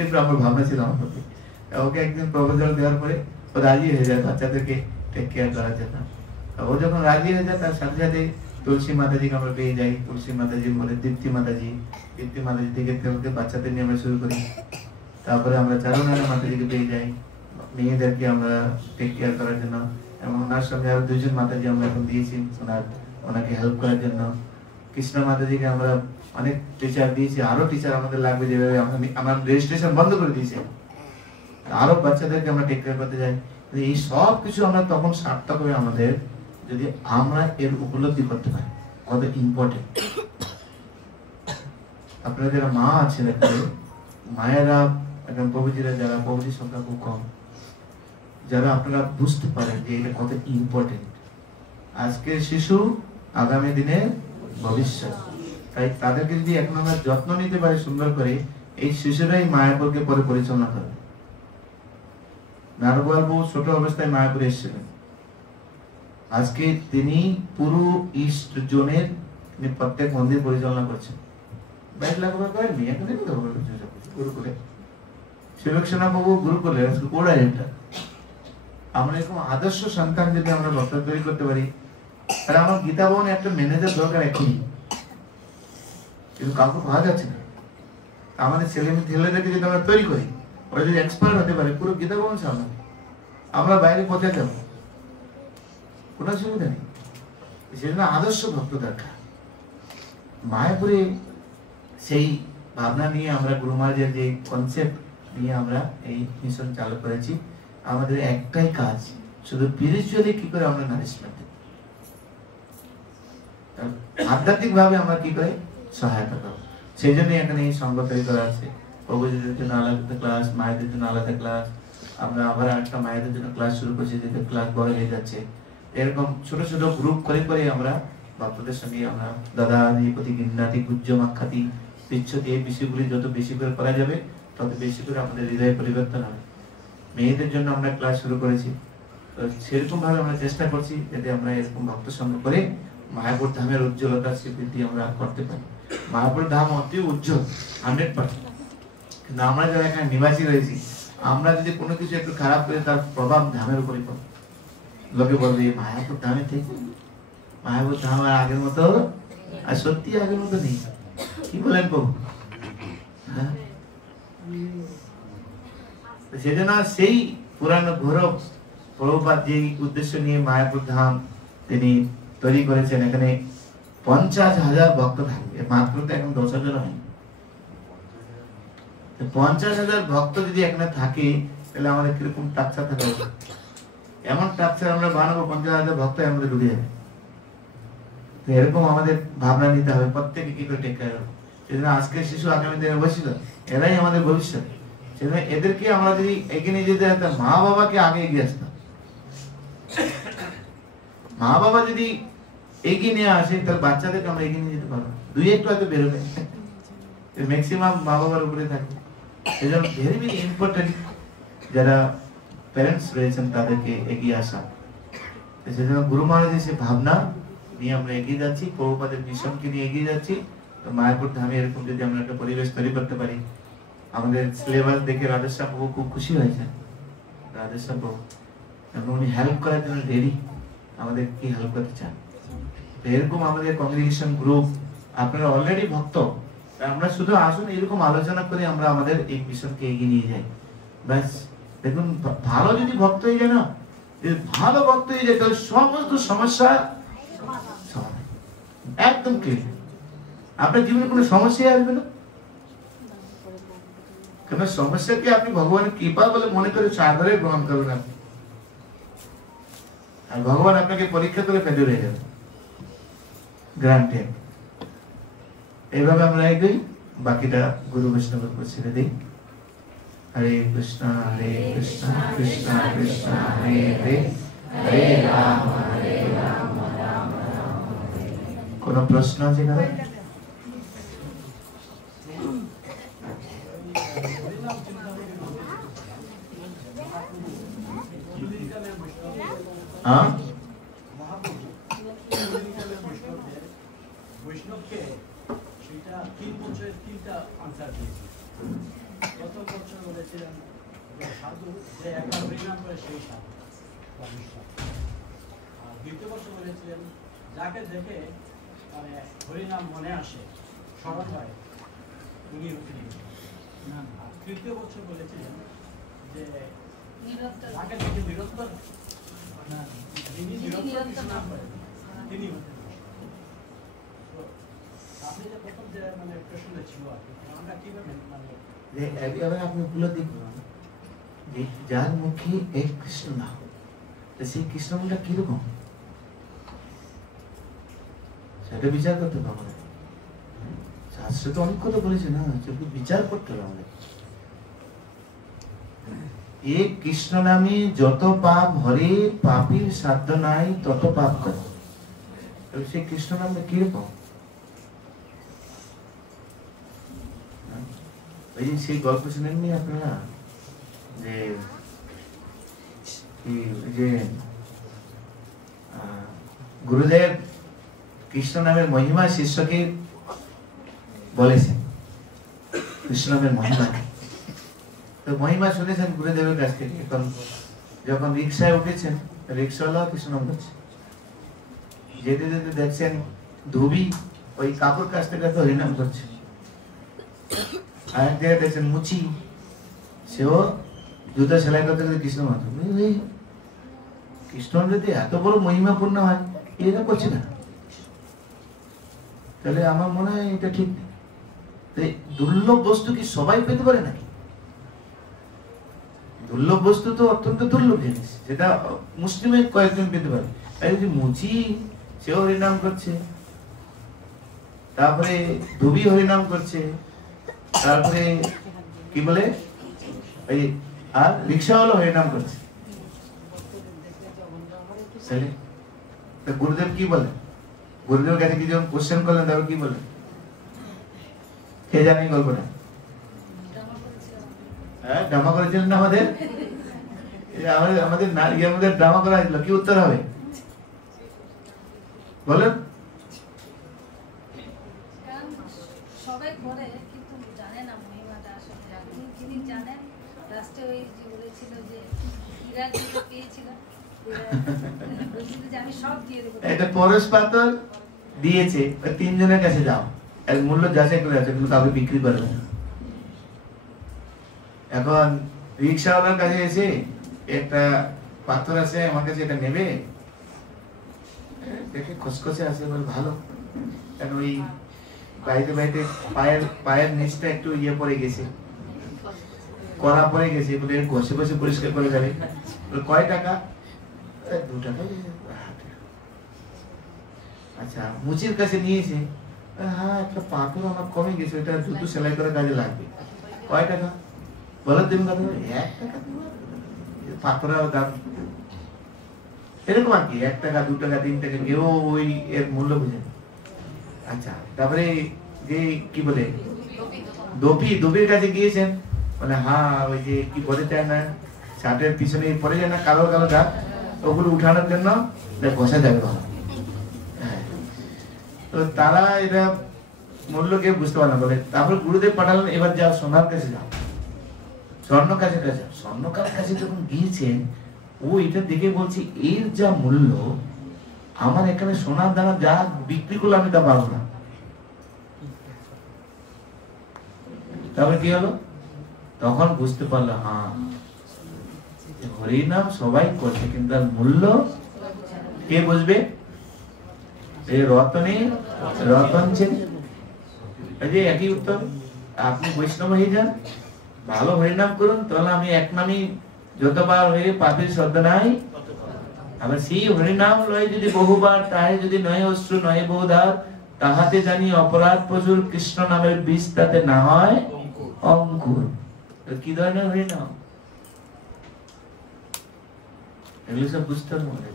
এটা আমার ভাবনা ছিল আমার প্রতি। ওকে একদিন প্রপোজাল দেওয়ার পরে ও রাজি হয়ে যায় বাচ্চাদেরকে টেক কেয়ার করার জন্য। ও যখন রাজি হয়ে যায় তার সাথে সাথে তুলসী মাতাজিকে আমরা পেয়ে যাই। তুলসী মাতাজি বলে দীপ্তি মাতাজি, দীপ্তি মাতাজি থেকে বাচ্চাদের নিয়ে আমরা শুরু করি। তারপরে আমরা চারুনারায়ণ মাতাজিকে পেয়ে যাই, মেয়েদেরকে আমরা টেক কেয়ার করার জন্য, এবং ওনার সঙ্গে আরো 2 জন মাতাজি আমরা এখন দিয়েছি ওনাকে হেল্প করার জন্য। কৃষ্ণ মাতাজিকে আমরা অনেক টিচার দিয়েছি, আরো টিচার আমাদের লাগবে, যেভাবে আমরা রেজিস্ট্রেশন বন্ধ করে দিয়েছি, আরো বাচ্চাদেরকে আমরা টেক কেয়ার করতে যাই। এই সব কিছু আমরা তখন সার্থক হবে আমাদের যদি আমরা এর উপলব্ধি করতে পারি কত ইম্পর্টেন্ট। আপনারা যারা মা আছেন, মায়েরা এখন প্রভুজিরা, যারা প্রভুজির সংখ্যা খুব কম, যারা আপনারা বুঝতে পারেন যে এটা কত ইম্পর্টেন্ট। আজকের শিশু আগামী দিনে ভবিষ্যৎ, তাই তাদেরকে যদি এখন আমরা যত্ন নিতে পারি সুন্দর করে, এই শিশুরাই মায়াপুরকে পরে পরিচালনা করবে। নারগোয়াল বহু ছোট অবস্থায় মায়াপুরে এসেছিলেন, আজকে তিনি পুরো ইস্ট জোনের প্রত্যেক মন্দির পরিচালনা করছেন। 22 লাখ টাকা করেননি এখন, গুরুকুলে শিবক্ষণা বাবু গুরুকুলে কো-ডাইরেক্টর। আমরা এরকম আদর্শ সন্তান যদি আমরা ভক্ত তৈরি করতে পারি, তাহলে আমার গীতা ভবনে একটা ম্যানেজার দরকার এখনই, কিন্তু কাউকে পাওয়া যাচ্ছে না। আমাদের ছেলেদেরকে যদি আমরা তৈরি করি, ওরা যদি এক্সপার্ট হতে পারে, পুরো গীতা ভবন সামনে, আমরা বাইরে কোথায় যাবো, কোনো সুবিধা নেই। সেজন্য আদর্শ ভক্ত দরকার। মায়াপুরে সেই ভাবনা নিয়ে আমরা গুরু মহারাজের যে কনসেপ্ট নিয়ে আমরা এই মিশন চালু করেছি। আমাদের একটাই কাজ, শুধু স্পিরিচুয়ালি কি করে আমরা নারিশমেন্ট দেব, আধ্যাত্মিক ভাবে আমরা কি করে সহায়তা করবো, সেই জন্য এখানে এই সংঘ তৈরি করা আছে। প্রভুজিদের জন্য আলাদা ক্লাস, মায়েদের জন্য আলাদা ক্লাস, আমরা আবার একটা মায়েদের জন্য ক্লাস শুরু করছি, যেটা ক্লাস বড় হয়ে যাচ্ছে। এরকম ছোট ছোট গ্রুপ করে করে আমরা ভক্তদের সঙ্গে আমরা দাদা প্রতি গিন্নাতি গুজ্জ মাক্ষাতি পিচ্ছতি এই বিষয়গুলি যত বেশি করে করা যাবে, তত বেশি করে আমাদের হৃদয় পরিবর্তন হবে। মেয়েদের জন্য আমরা ক্লাস শুরু করেছি, তো সেরকম ভাবে আমরা চেষ্টা করছি যাতে আমরা এরকম ভক্ত সঙ্গ করে মায়াপুর ধামের উজ্জ্বলতা স্বীকৃতি আমরা করতে পারি। মায়াপুর ধাম অতি উজ্জ্বল 100%, কিন্তু আমরা যারা এখানে নিবাসী রয়েছি, আমরা যদি কোনো কিছু একটু খারাপ করে তার প্রভাব ধামের উপরে পড়ে। লোকে বলবে মায়াপুর ধামে থেকে, মায়াপুর ধাম আর আগের মতো, আর সত্যি আগের মতো নেই। কি বলেন প্রভু? হ্যাঁ, সেজন্য সেই পুরানো গৌরব প্রভুপাদ যে উদ্দেশ্য নিয়ে মায়াপুর ধাম তিনি তৈরি করেছেন, এখানে 50,000 ভক্ত থাকবে, মাত্র তো এখন 10,000 হয়। 50,000 ভক্ত যদি এখানে থাকে, তাহলে আমাদের কিরকম টাকচার থাকা উচিত। এমন টাকচার আমরা বানাবো 50,000 ভক্ত এর মধ্যে ঢুকে যাবে। তো এরকম আমাদের ভাবনা নিতে হবে প্রত্যেকে কি করে টেক কেয়ার হবে। সেজন্য আজকের শিশু আগামী দিনে অবশ্যই এরাই আমাদের ভবিষ্যৎ। সেজন্য এদেরকে আমরা যদি এগিয়ে নিয়ে যেতে যেতাম, মা বাবাকে আগে এগিয়ে আসতাম। মা বাবা যদি এগিয়ে নিয়ে আসে তাহলে বাচ্চাদেরকে আমরা এগিয়ে নিয়ে যেতে পারবো। দুই একটু হয়তো বেরোবে, ম্যাক্সিমাম মা বাবার উপরে থাকে। সেজন্য ভেরি ভেরি ইম্পর্টেন্ট যারা প্যারেন্টস রয়েছেন তাদেরকে এগিয়ে আসা। সেজন্য গুরু মহারাজের সে ভাবনা নিয়ে আমরা এগিয়ে যাচ্ছি, প্রভুপাদের মিশনকে নিয়ে এগিয়ে যাচ্ছি। তো মায়াপুর ধামে এরকম যদি আমরা একটা পরিবেশ তৈরি করতে পারি, আমাদের সিলেবাস দেখে রাধেশ্যাম প্রভু খুব খুশি হয়েছেন। রাধেশ্যাম প্রভু এবং উনি হেল্প করার জন্য রেডি, আমাদের কি হেল্প করতে চান। তো এরকম আমাদের কমিউনিকেশন গ্রুপ, আপনারা অলরেডি ভক্ত, আমরা শুধু আসুন এরকম আলোচনা করে আমরা আমাদের এই মিশনকে এগিয়ে নিয়ে যাই। ব্যাস দেখুন, ভালো যদি ভক্ত হয়ে যায় না, ভালো ভক্ত হয়ে যায় তাহলে সমস্ত সমস্যা সমাধান একদম ক্লিয়ার। আপনার জীবনে কোনো সমস্যা আসবে না, কারণ সমস্যাকে আপনি ভগবানের কৃপা বলে মনে করে সাদরে গ্রহণ করবেন আপনি, আর ভগবান আপনাকে পরীক্ষা করে ফেলে হয়ে যাবে গ্রান্টেড। এইভাবে আমরা এগোই, বাকিটা গুরু বৈষ্ণবের উপর ছেড়ে দিই। হরে কৃষ্ণ কৃষ্ণ কৃষ্ণ হরে হরে, হরে রাম রাম রাম। কোন প্রশ্ন আছে না? হ্যাঁ, বৈষ্ণবকে সেটা 3 বছরের 3টা আনসার দিয়েছে। প্রথম বছর বলেছিলেন যে সাধু যে একবার হরিনাম করে সেই সাধু বা বৈষ্ণব। আর দ্বিতীয় বছর বলেছিলেন যাকে দেখে মানে হরিনাম মনে আসে, স্মরণ হয়, উনি হচ্ছেন। আর তৃতীয় বছর বলেছিলেন যে যাকে দেখে নিরন্তর যিনি নিরন্তর কৃষ্ণ নাম করেন তিনি হচ্ছেন। আপনি যে প্রথম যে মানে প্রশ্নটা ছিল আমরা কিভাবে মানে এবার আপনি উপলব্ধি করুন যে যার মুখে এক কৃষ্ণ নাম, সেই কৃষ্ণ নামটা কিরকম সেটা বিচার করতে হবে আমাদের। শাস্ত্র তো অনেক কথা বলেছে না, সেগুলো বিচার করতে হবে আমাদের। এই কৃষ্ণ নামে যত পাপ হরে, পাপীর সাধ্য নাই তত পাপ করে। সেই কৃষ্ণ নামটা কিরকম? ওই যে সেই গল্প শুনেননি আপনারা যে গুরুদেব কৃষ্ণ নামের মহিমা শিষ্যকে বলেছেন, কৃষ্ণ নামের মহিমা। তো মহিমা শুনেছেন গুরুদেবের কাছ থেকে। এখন যখন রিক্সায় উঠেছেন, রিক্সাওয়ালা কৃষ্ণ নাম করছে, যেতে যেতে দেখছেন ধুবি ওই কাপড় কাছতে কাছতে হরিনাম করছে। আর জায়গায় দেখছেন মুচি, সেও জুতা সেলাই করতে করতে কৃষ্ণ মাত্র। কৃষ্ণ যদি এত বড় মহিমাপূর্ণ হয়, এরা করছে না, তাহলে আমার মনে হয় এটা ঠিক নেই। দুর্লভ বস্তু কি সবাই পেতে পারে নাকি? দুর্লভ বস্তু তো অত্যন্ত দুর্লভ জিনিস, যেটা মুসলিমে কয়েকজন পেতে পারে। তাই যদি মুচি সেও হরিনাম করছে, তারপরে ধুবি হরিনাম করছে, তারপরে কি বলে এই আর রিক্সাওয়ালা হরিনাম করছে, গুরুদেব কি বলে? গুরুদেব কাছে কি যখন কোশ্চেন করলেন তারপর কি বলে? কে জানে গল্পটা? হ্যাঁ, ড্রামা করেছিলেন না আমাদের? আমাদের ইয়ের মধ্যে ড্রামা করা হয়েছিল, কি উত্তর হবে বলেন? সবাই করে কিন্তু জানে না মহিমাটা আসলে। আপনি যিনি জানেন, লাস্টে ওই যে বলেছিল যে হীরা যেটা পেয়েছিল, বলছিল যে আমি সব দিয়ে দেবো। এটা পরশ পাথর দিয়েছে, ওই 3 জনের কাছে যাও, এর মূল্য যাচাই করে আছে, কিন্তু কাউকে বিক্রি করবে না। এখন রিক্সাওয়ালার কাছে এসে একটা পাথর আছে, আমার কাছে এটা নেবে, দেখে খসখসে আছে, বলে ভালো, কারণ ওই বাইতে বাইতে পায়ের নিচটা একটু ইয়ে পড়ে গেছে, কড়া পড়ে গেছে, বলে ঘষে ঘষে পরিষ্কার করে যাবে। কয় টাকা? 2 টাকা। আচ্ছা মুচির কাছে নিয়েছে, হ্যাঁ একটা পাথর আমার কমে গেছে, ওটা জুতো সেলাই করে কাজে লাগবে, কয় টাকা বলো তুমি? কথা 1 টাকা পাথরের দাম এরকম আর কি, 1 টাকা 2 টাকা 3 টাকা, কেউ ওই এর মূল্য বুঝে। আচ্ছা তারপরে যে কি বলে দপির কাছে গিয়েছেন, মানে হ্যাঁ ওই যে কি বলে চায় না, শার্টের পিছনে পরে যায় না কালো কালো দাগ, ওগুলো উঠানোর জন্য বসা যাবে ভালো। তো তারা এটা মূল্য কেউ বুঝতে পারে না বলে, তারপর গুরুদেব পাঠালেন এবার যাও সোনার কাছে যাও, স্বর্ণকার কাছে। স্বর্ণকার কাছে যখন গিয়েছেন ও এটা দেখে বলছে এর যা মূল্য, আমার এখানে সোনার দানা যা বিক্রি করলে আমি তা পারবো না। তারপরে কি হলো, তখন বুঝতে পারলো হ্যাঁ হরিনাম সবাই করছে, কিন্তু তার মূল্য কে বুঝবে? এই রতনে রতন চেনে। এই যে একই উত্তর, আপনি বৈষ্ণব হয়ে যান, ভালো হরিনাম করুন, তাহলে আমি এক নামই যতবার হয়ে পাপের শ্রদ্ধা নাই। আবার সেই হরিনাম লয় যদি বহুবার, তাই যদি নয় অশ্রু নয় বহুধার, তাহাতে জানি অপরাধ প্রচুর, কৃষ্ণ নামের বীজ তাতে না হয় অঙ্কুর। কি ধরনের হরিনাম এগুলো সব বুঝতে হবে।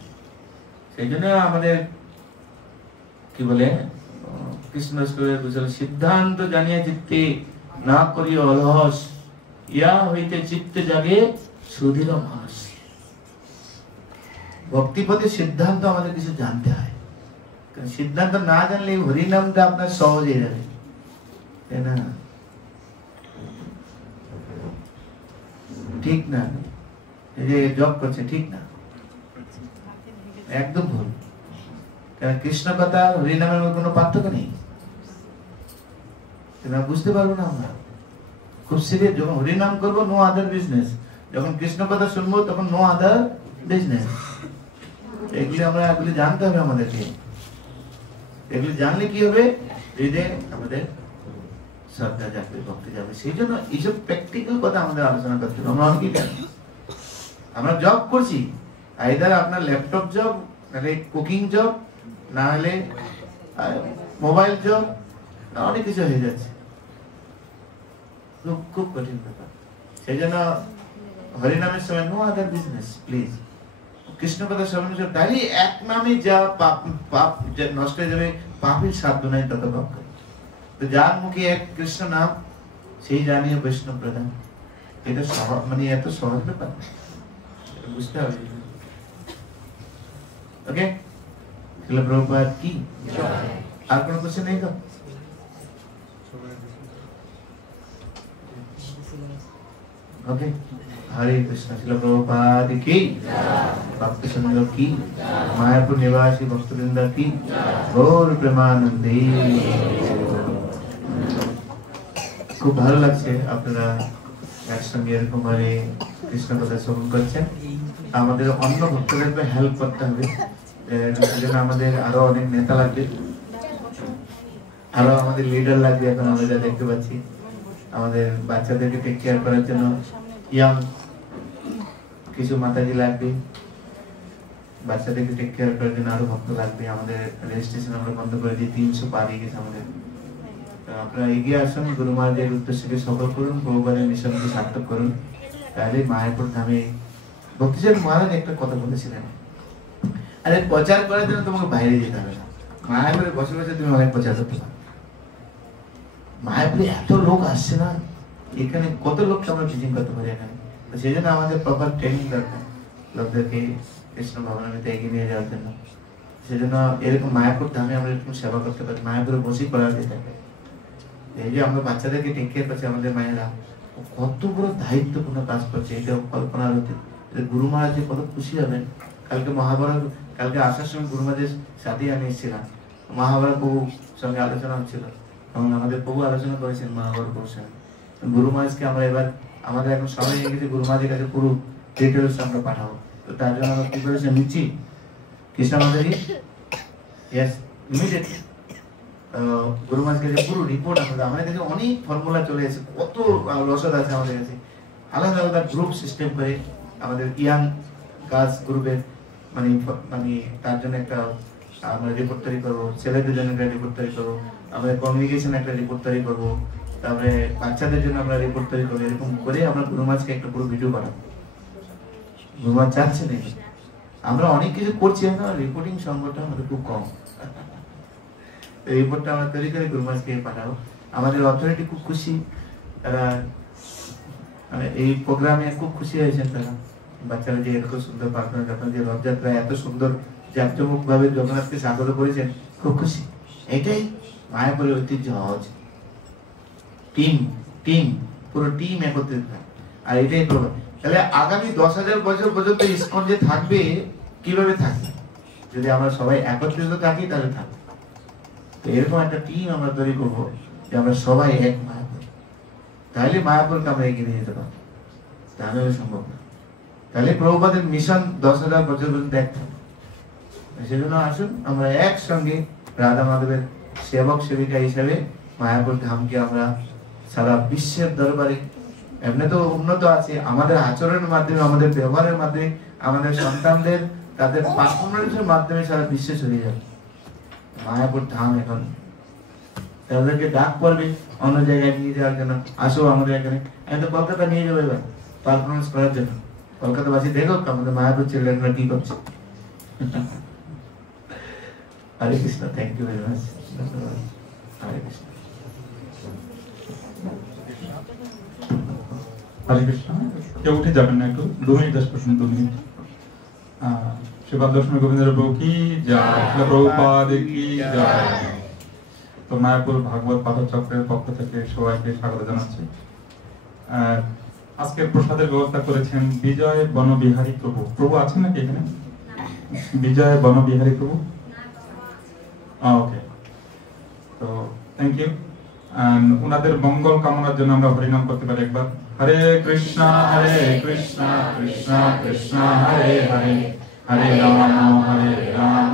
সেই জন্য আমাদের কি বলে কৃষ্ণ সিদ্ধান্ত জানিয়া চিত্তে না করি অলস, ইয়া হইতে চিত্তে জাগে সুধীর মানস। ভক্তিপথে সিদ্ধান্ত আমাদের কিছু জানতে হয়, কারণ সিদ্ধান্ত না জানলে হরিনামটা আপনার সহজ হয়ে যাবে, তাই না? ঠিক না, এই যে জব করছে ঠিক না, একদম ভুল। কারণ কৃষ্ণ কথা হরিনামের মধ্যে কোনো পার্থক্য নেই, বুঝতে পারবো না আমরা। খুব সিরিয়াস, যখন হরিনাম করবো নো আদার বিজনেস, যখন কৃষ্ণ কথা শুনবো তখন নো আদার বিজনেস। এগুলি আমরা এগুলি জানতে হবে আমাদেরকে। এগুলি জানলে কি হবে, হৃদয়ে আমাদের শ্রদ্ধা যাবে, ভক্তি যাবে। সেই জন্য এইসব প্র্যাকটিক্যাল কথা আমাদের আলোচনা করতে হবে। আমরা অনেকেই জানি, আমরা জব করছি, আইদার আপনার ল্যাপটপ জব, নাহলে কুকিং জব, না হলে মোবাইল জব, অনেক কিছু হয়ে যাচ্ছে, খুব কঠিন ব্যাপার। সেই জন্য হরিনামের সময় no other business please. Krishna কথা শ্রবণ তাই এক নামে যা পাপ নষ্ট হয়ে যাবে, পাপের সাধ্য নাই তত পাপ। তো যার মুখে এক কৃষ্ণ নাম, সেই জানিয়ে বৈষ্ণব প্রধান। এটা মানে এত সহজ ব্যাপার, বুঝতে হবে। ওকে, শিল প্রভুপাদ কি? আর কোনো কোশ্চেন নেই তো? ওকে, হরে কৃষ্ণ। শিল প্রভুপাদ কি? ভক্তি সঙ্গ কি? মায়াপুর নিবাসী ভক্তবৃন্দ কি? গৌর প্রেমানন্দে। খুব ভালো লাগছে আপনারা একসঙ্গে এরকম ভাবে কৃষ্ণ কথা শ্রবণ করছেন। আমাদের অন্য ভক্তদেরকে হেল্প করতে হবে, সেজন্য আমাদের আরো অনেক নেতা লাগবে, আরো আমাদের লিডার লাগবে। এখন আমরা যা দেখতে পাচ্ছি, আমাদের বাচ্চাদেরকে টেক কেয়ার করার জন্য ইয়াং কিছু মাতাজি লাগবে, বাচ্চাদেরকে টেক কেয়ার করার জন্য আরো ভক্ত লাগবে। আমাদের রেজিস্ট্রেশন আমরা বন্ধ করে দিয়ে 300 পার হয়ে গেছে আমাদের। আপনারা এগিয়ে আসুন, গুরু মহারাজের উদ্দেশ্যকে সফল করুন, ভগবানের মিশনকে সার্থক করুন, তাহলে মায়াপুর ধামে। ভক্তিচরণ মহারাজ একটা কথা বলেছিলেন, আরে প্রচার করার জন্য তোমাকে বাইরে যেতে হবে না, মায়াপুরে বসে বসে তুমি অনেক প্রচার করতে পারো। মায়াপুরে এত লোক আসছে না, এখানে কত লোককে আমরা টিচিং করতে পারি এখানে। তো সেই জন্য আমাদের প্রপার ট্রেনিং দরকার লোকদেরকে কৃষ্ণ ভাবনামৃতে এগিয়ে নিয়ে যাওয়ার জন্য। সেই জন্য এরকম মায়াপুর ধামে আমরা এরকম সেবা করতে পারি, মায়াপুরে বসেই করার যেতে হবে। এই যে আমরা বাচ্চাদেরকে টেক কেয়ার করছি, আমাদের মায়েরা কত বড় দায়িত্বপূর্ণ কাজ করছে, এটা কল্পনার হতে। গুরু মহারাজ কত খুশি হবেন। কালকে মহাভারত, কালকে আসার সময় গুরু মহারাজের সাথে আমি এসেছিলাম, মহাভারত প্রভু সঙ্গে আলোচনা হচ্ছিল, এবং আমাদের প্রভু আলোচনা করেছেন মহাভারত প্রভুর সঙ্গে। গুরু মহারাজকে আমরা এবার, আমাদের এখন সময় হয়ে গেছে, গুরু মহারাজের কাছে পুরো ডিটেলস আমরা পাঠাবো। তো তার জন্য আমরা প্রিপারেশন নিচ্ছি। কৃষ্ণ মাতাজি, ইয়েস, ইমিডিয়েটলি গুরু মহারাজের কাছে পুরো রিপোর্ট আমাদের কাছে অনেক ফর্মুলা চলে এসেছে, কত রসদ আছে আমাদের কাছে। আলাদা আলাদা গ্রুপ সিস্টেম করে আমাদের ইয়াং গার্লস গ্রুপের মানে তার জন্য একটা আমরা রিপোর্ট তৈরি করবো, ছেলেদের জন্য একটা রিপোর্ট তৈরি করবো, আমরা কমিউনিকেশন একটা রিপোর্ট তৈরি করবো, তারপরে বাচ্চাদের জন্য আমরা রিপোর্ট তৈরি করবো। এরকম করে আমরা গুরুমাজকে একটা পুরো ভিডিও বানাবো। গুরুমাজ চাচ্ছে না, আমরা অনেক কিছু করছি, রিপোর্টিং সংখ্যাটা আমাদের খুব কম। রিপোর্টটা আমরা তৈরি করে গুরুমাজকে পাঠাবো। আমাদের অথরিটি খুব খুশি, তারা মানে এই প্রোগ্রামে খুব খুশি হয়েছেন তারা। বাচ্চারা যে এত সুন্দর পারফরমেন্স, আপনার যে রথযাত্রা এত সুন্দর জাঁকজমক ভাবে জগন্নাথকে স্বাগত করেছেন, খুব খুশি। এটাই মায়াপুরের ঐতিহ্য হওয়া উচিত। টিম পুরো টিম একত্রিত হয়, আর এটাই প্রভাব। তাহলে আগামী 10,000 বছর পর্যন্ত ইসকন যে থাকবে, কিভাবে থাকবে? যদি আমরা সবাই একত্রিত থাকি তাহলে থাকবে। তো এরকম একটা টিম আমরা তৈরি করবো যে আমরা সবাই এক মায়াপুর, তাহলে মায়াপুরকে আমরা এগিয়ে নিয়ে যেতে পারবো। তাহলে সম্ভব না। তাহলে প্রভুপাদের মিশন 10,000 বছর পর্যন্ত এক থাকবে। সেজন্য আসুন আমরা একসঙ্গে রাধা মাধবের সেবক সেবিকা হিসেবে মায়াপুর ধামকে আমরা সারা বিশ্বের দরবারে, এমনি তো উন্নত আছে, আমাদের আচরণের মাধ্যমে, আমাদের ব্যবহারের মাধ্যমে, আমাদের সন্তানদের তাদের পারফরমেন্সের মাধ্যমে সারা বিশ্বে ছড়িয়ে যাবে মায়াপুর ধাম। এখন তাদেরকে ডাক পড়বে অন্য জায়গায় নিয়ে যাওয়ার জন্য, আসো আমাদের এখানে। আমি তো কলকাতা নিয়ে যাবো এবার পারফরমেন্স করার জন্য। কলকাতাবাসী দেখো আমাদের মায়াপুর চিলড্রেনরা কি করছে। Hare Krishna, thank you very much. Hare Krishna, Hare Krishna. কেউ উঠে যাবেন না, একটু 2 মিনিট 10 পার্সেন্ট 2 মিনিট। শিবাদ দর্শন গোবিন্দের প্রভু কি জয়, প্রভুপাদ কি জয়। তো মায়াপুর ভাগবত পাঠক চক্রের পক্ষ থেকে সবাইকে স্বাগত জানাচ্ছি। আজকের প্রসাদের ব্যবস্থা করেছেন বিজয় বনবিহারী প্রভু। প্রভু আছেন নাকি এখানে? বিজয় বনবিহারী প্রভু, ওকে। তো থ্যাংক ইউ। উনাদের মঙ্গল কামনার জন্য আমরা হরিনাম করতে পারি একবার। হরে কৃষ্ণ কৃষ্ণ কৃষ্ণ কৃষ্ণ হরে হরে, হরে রাম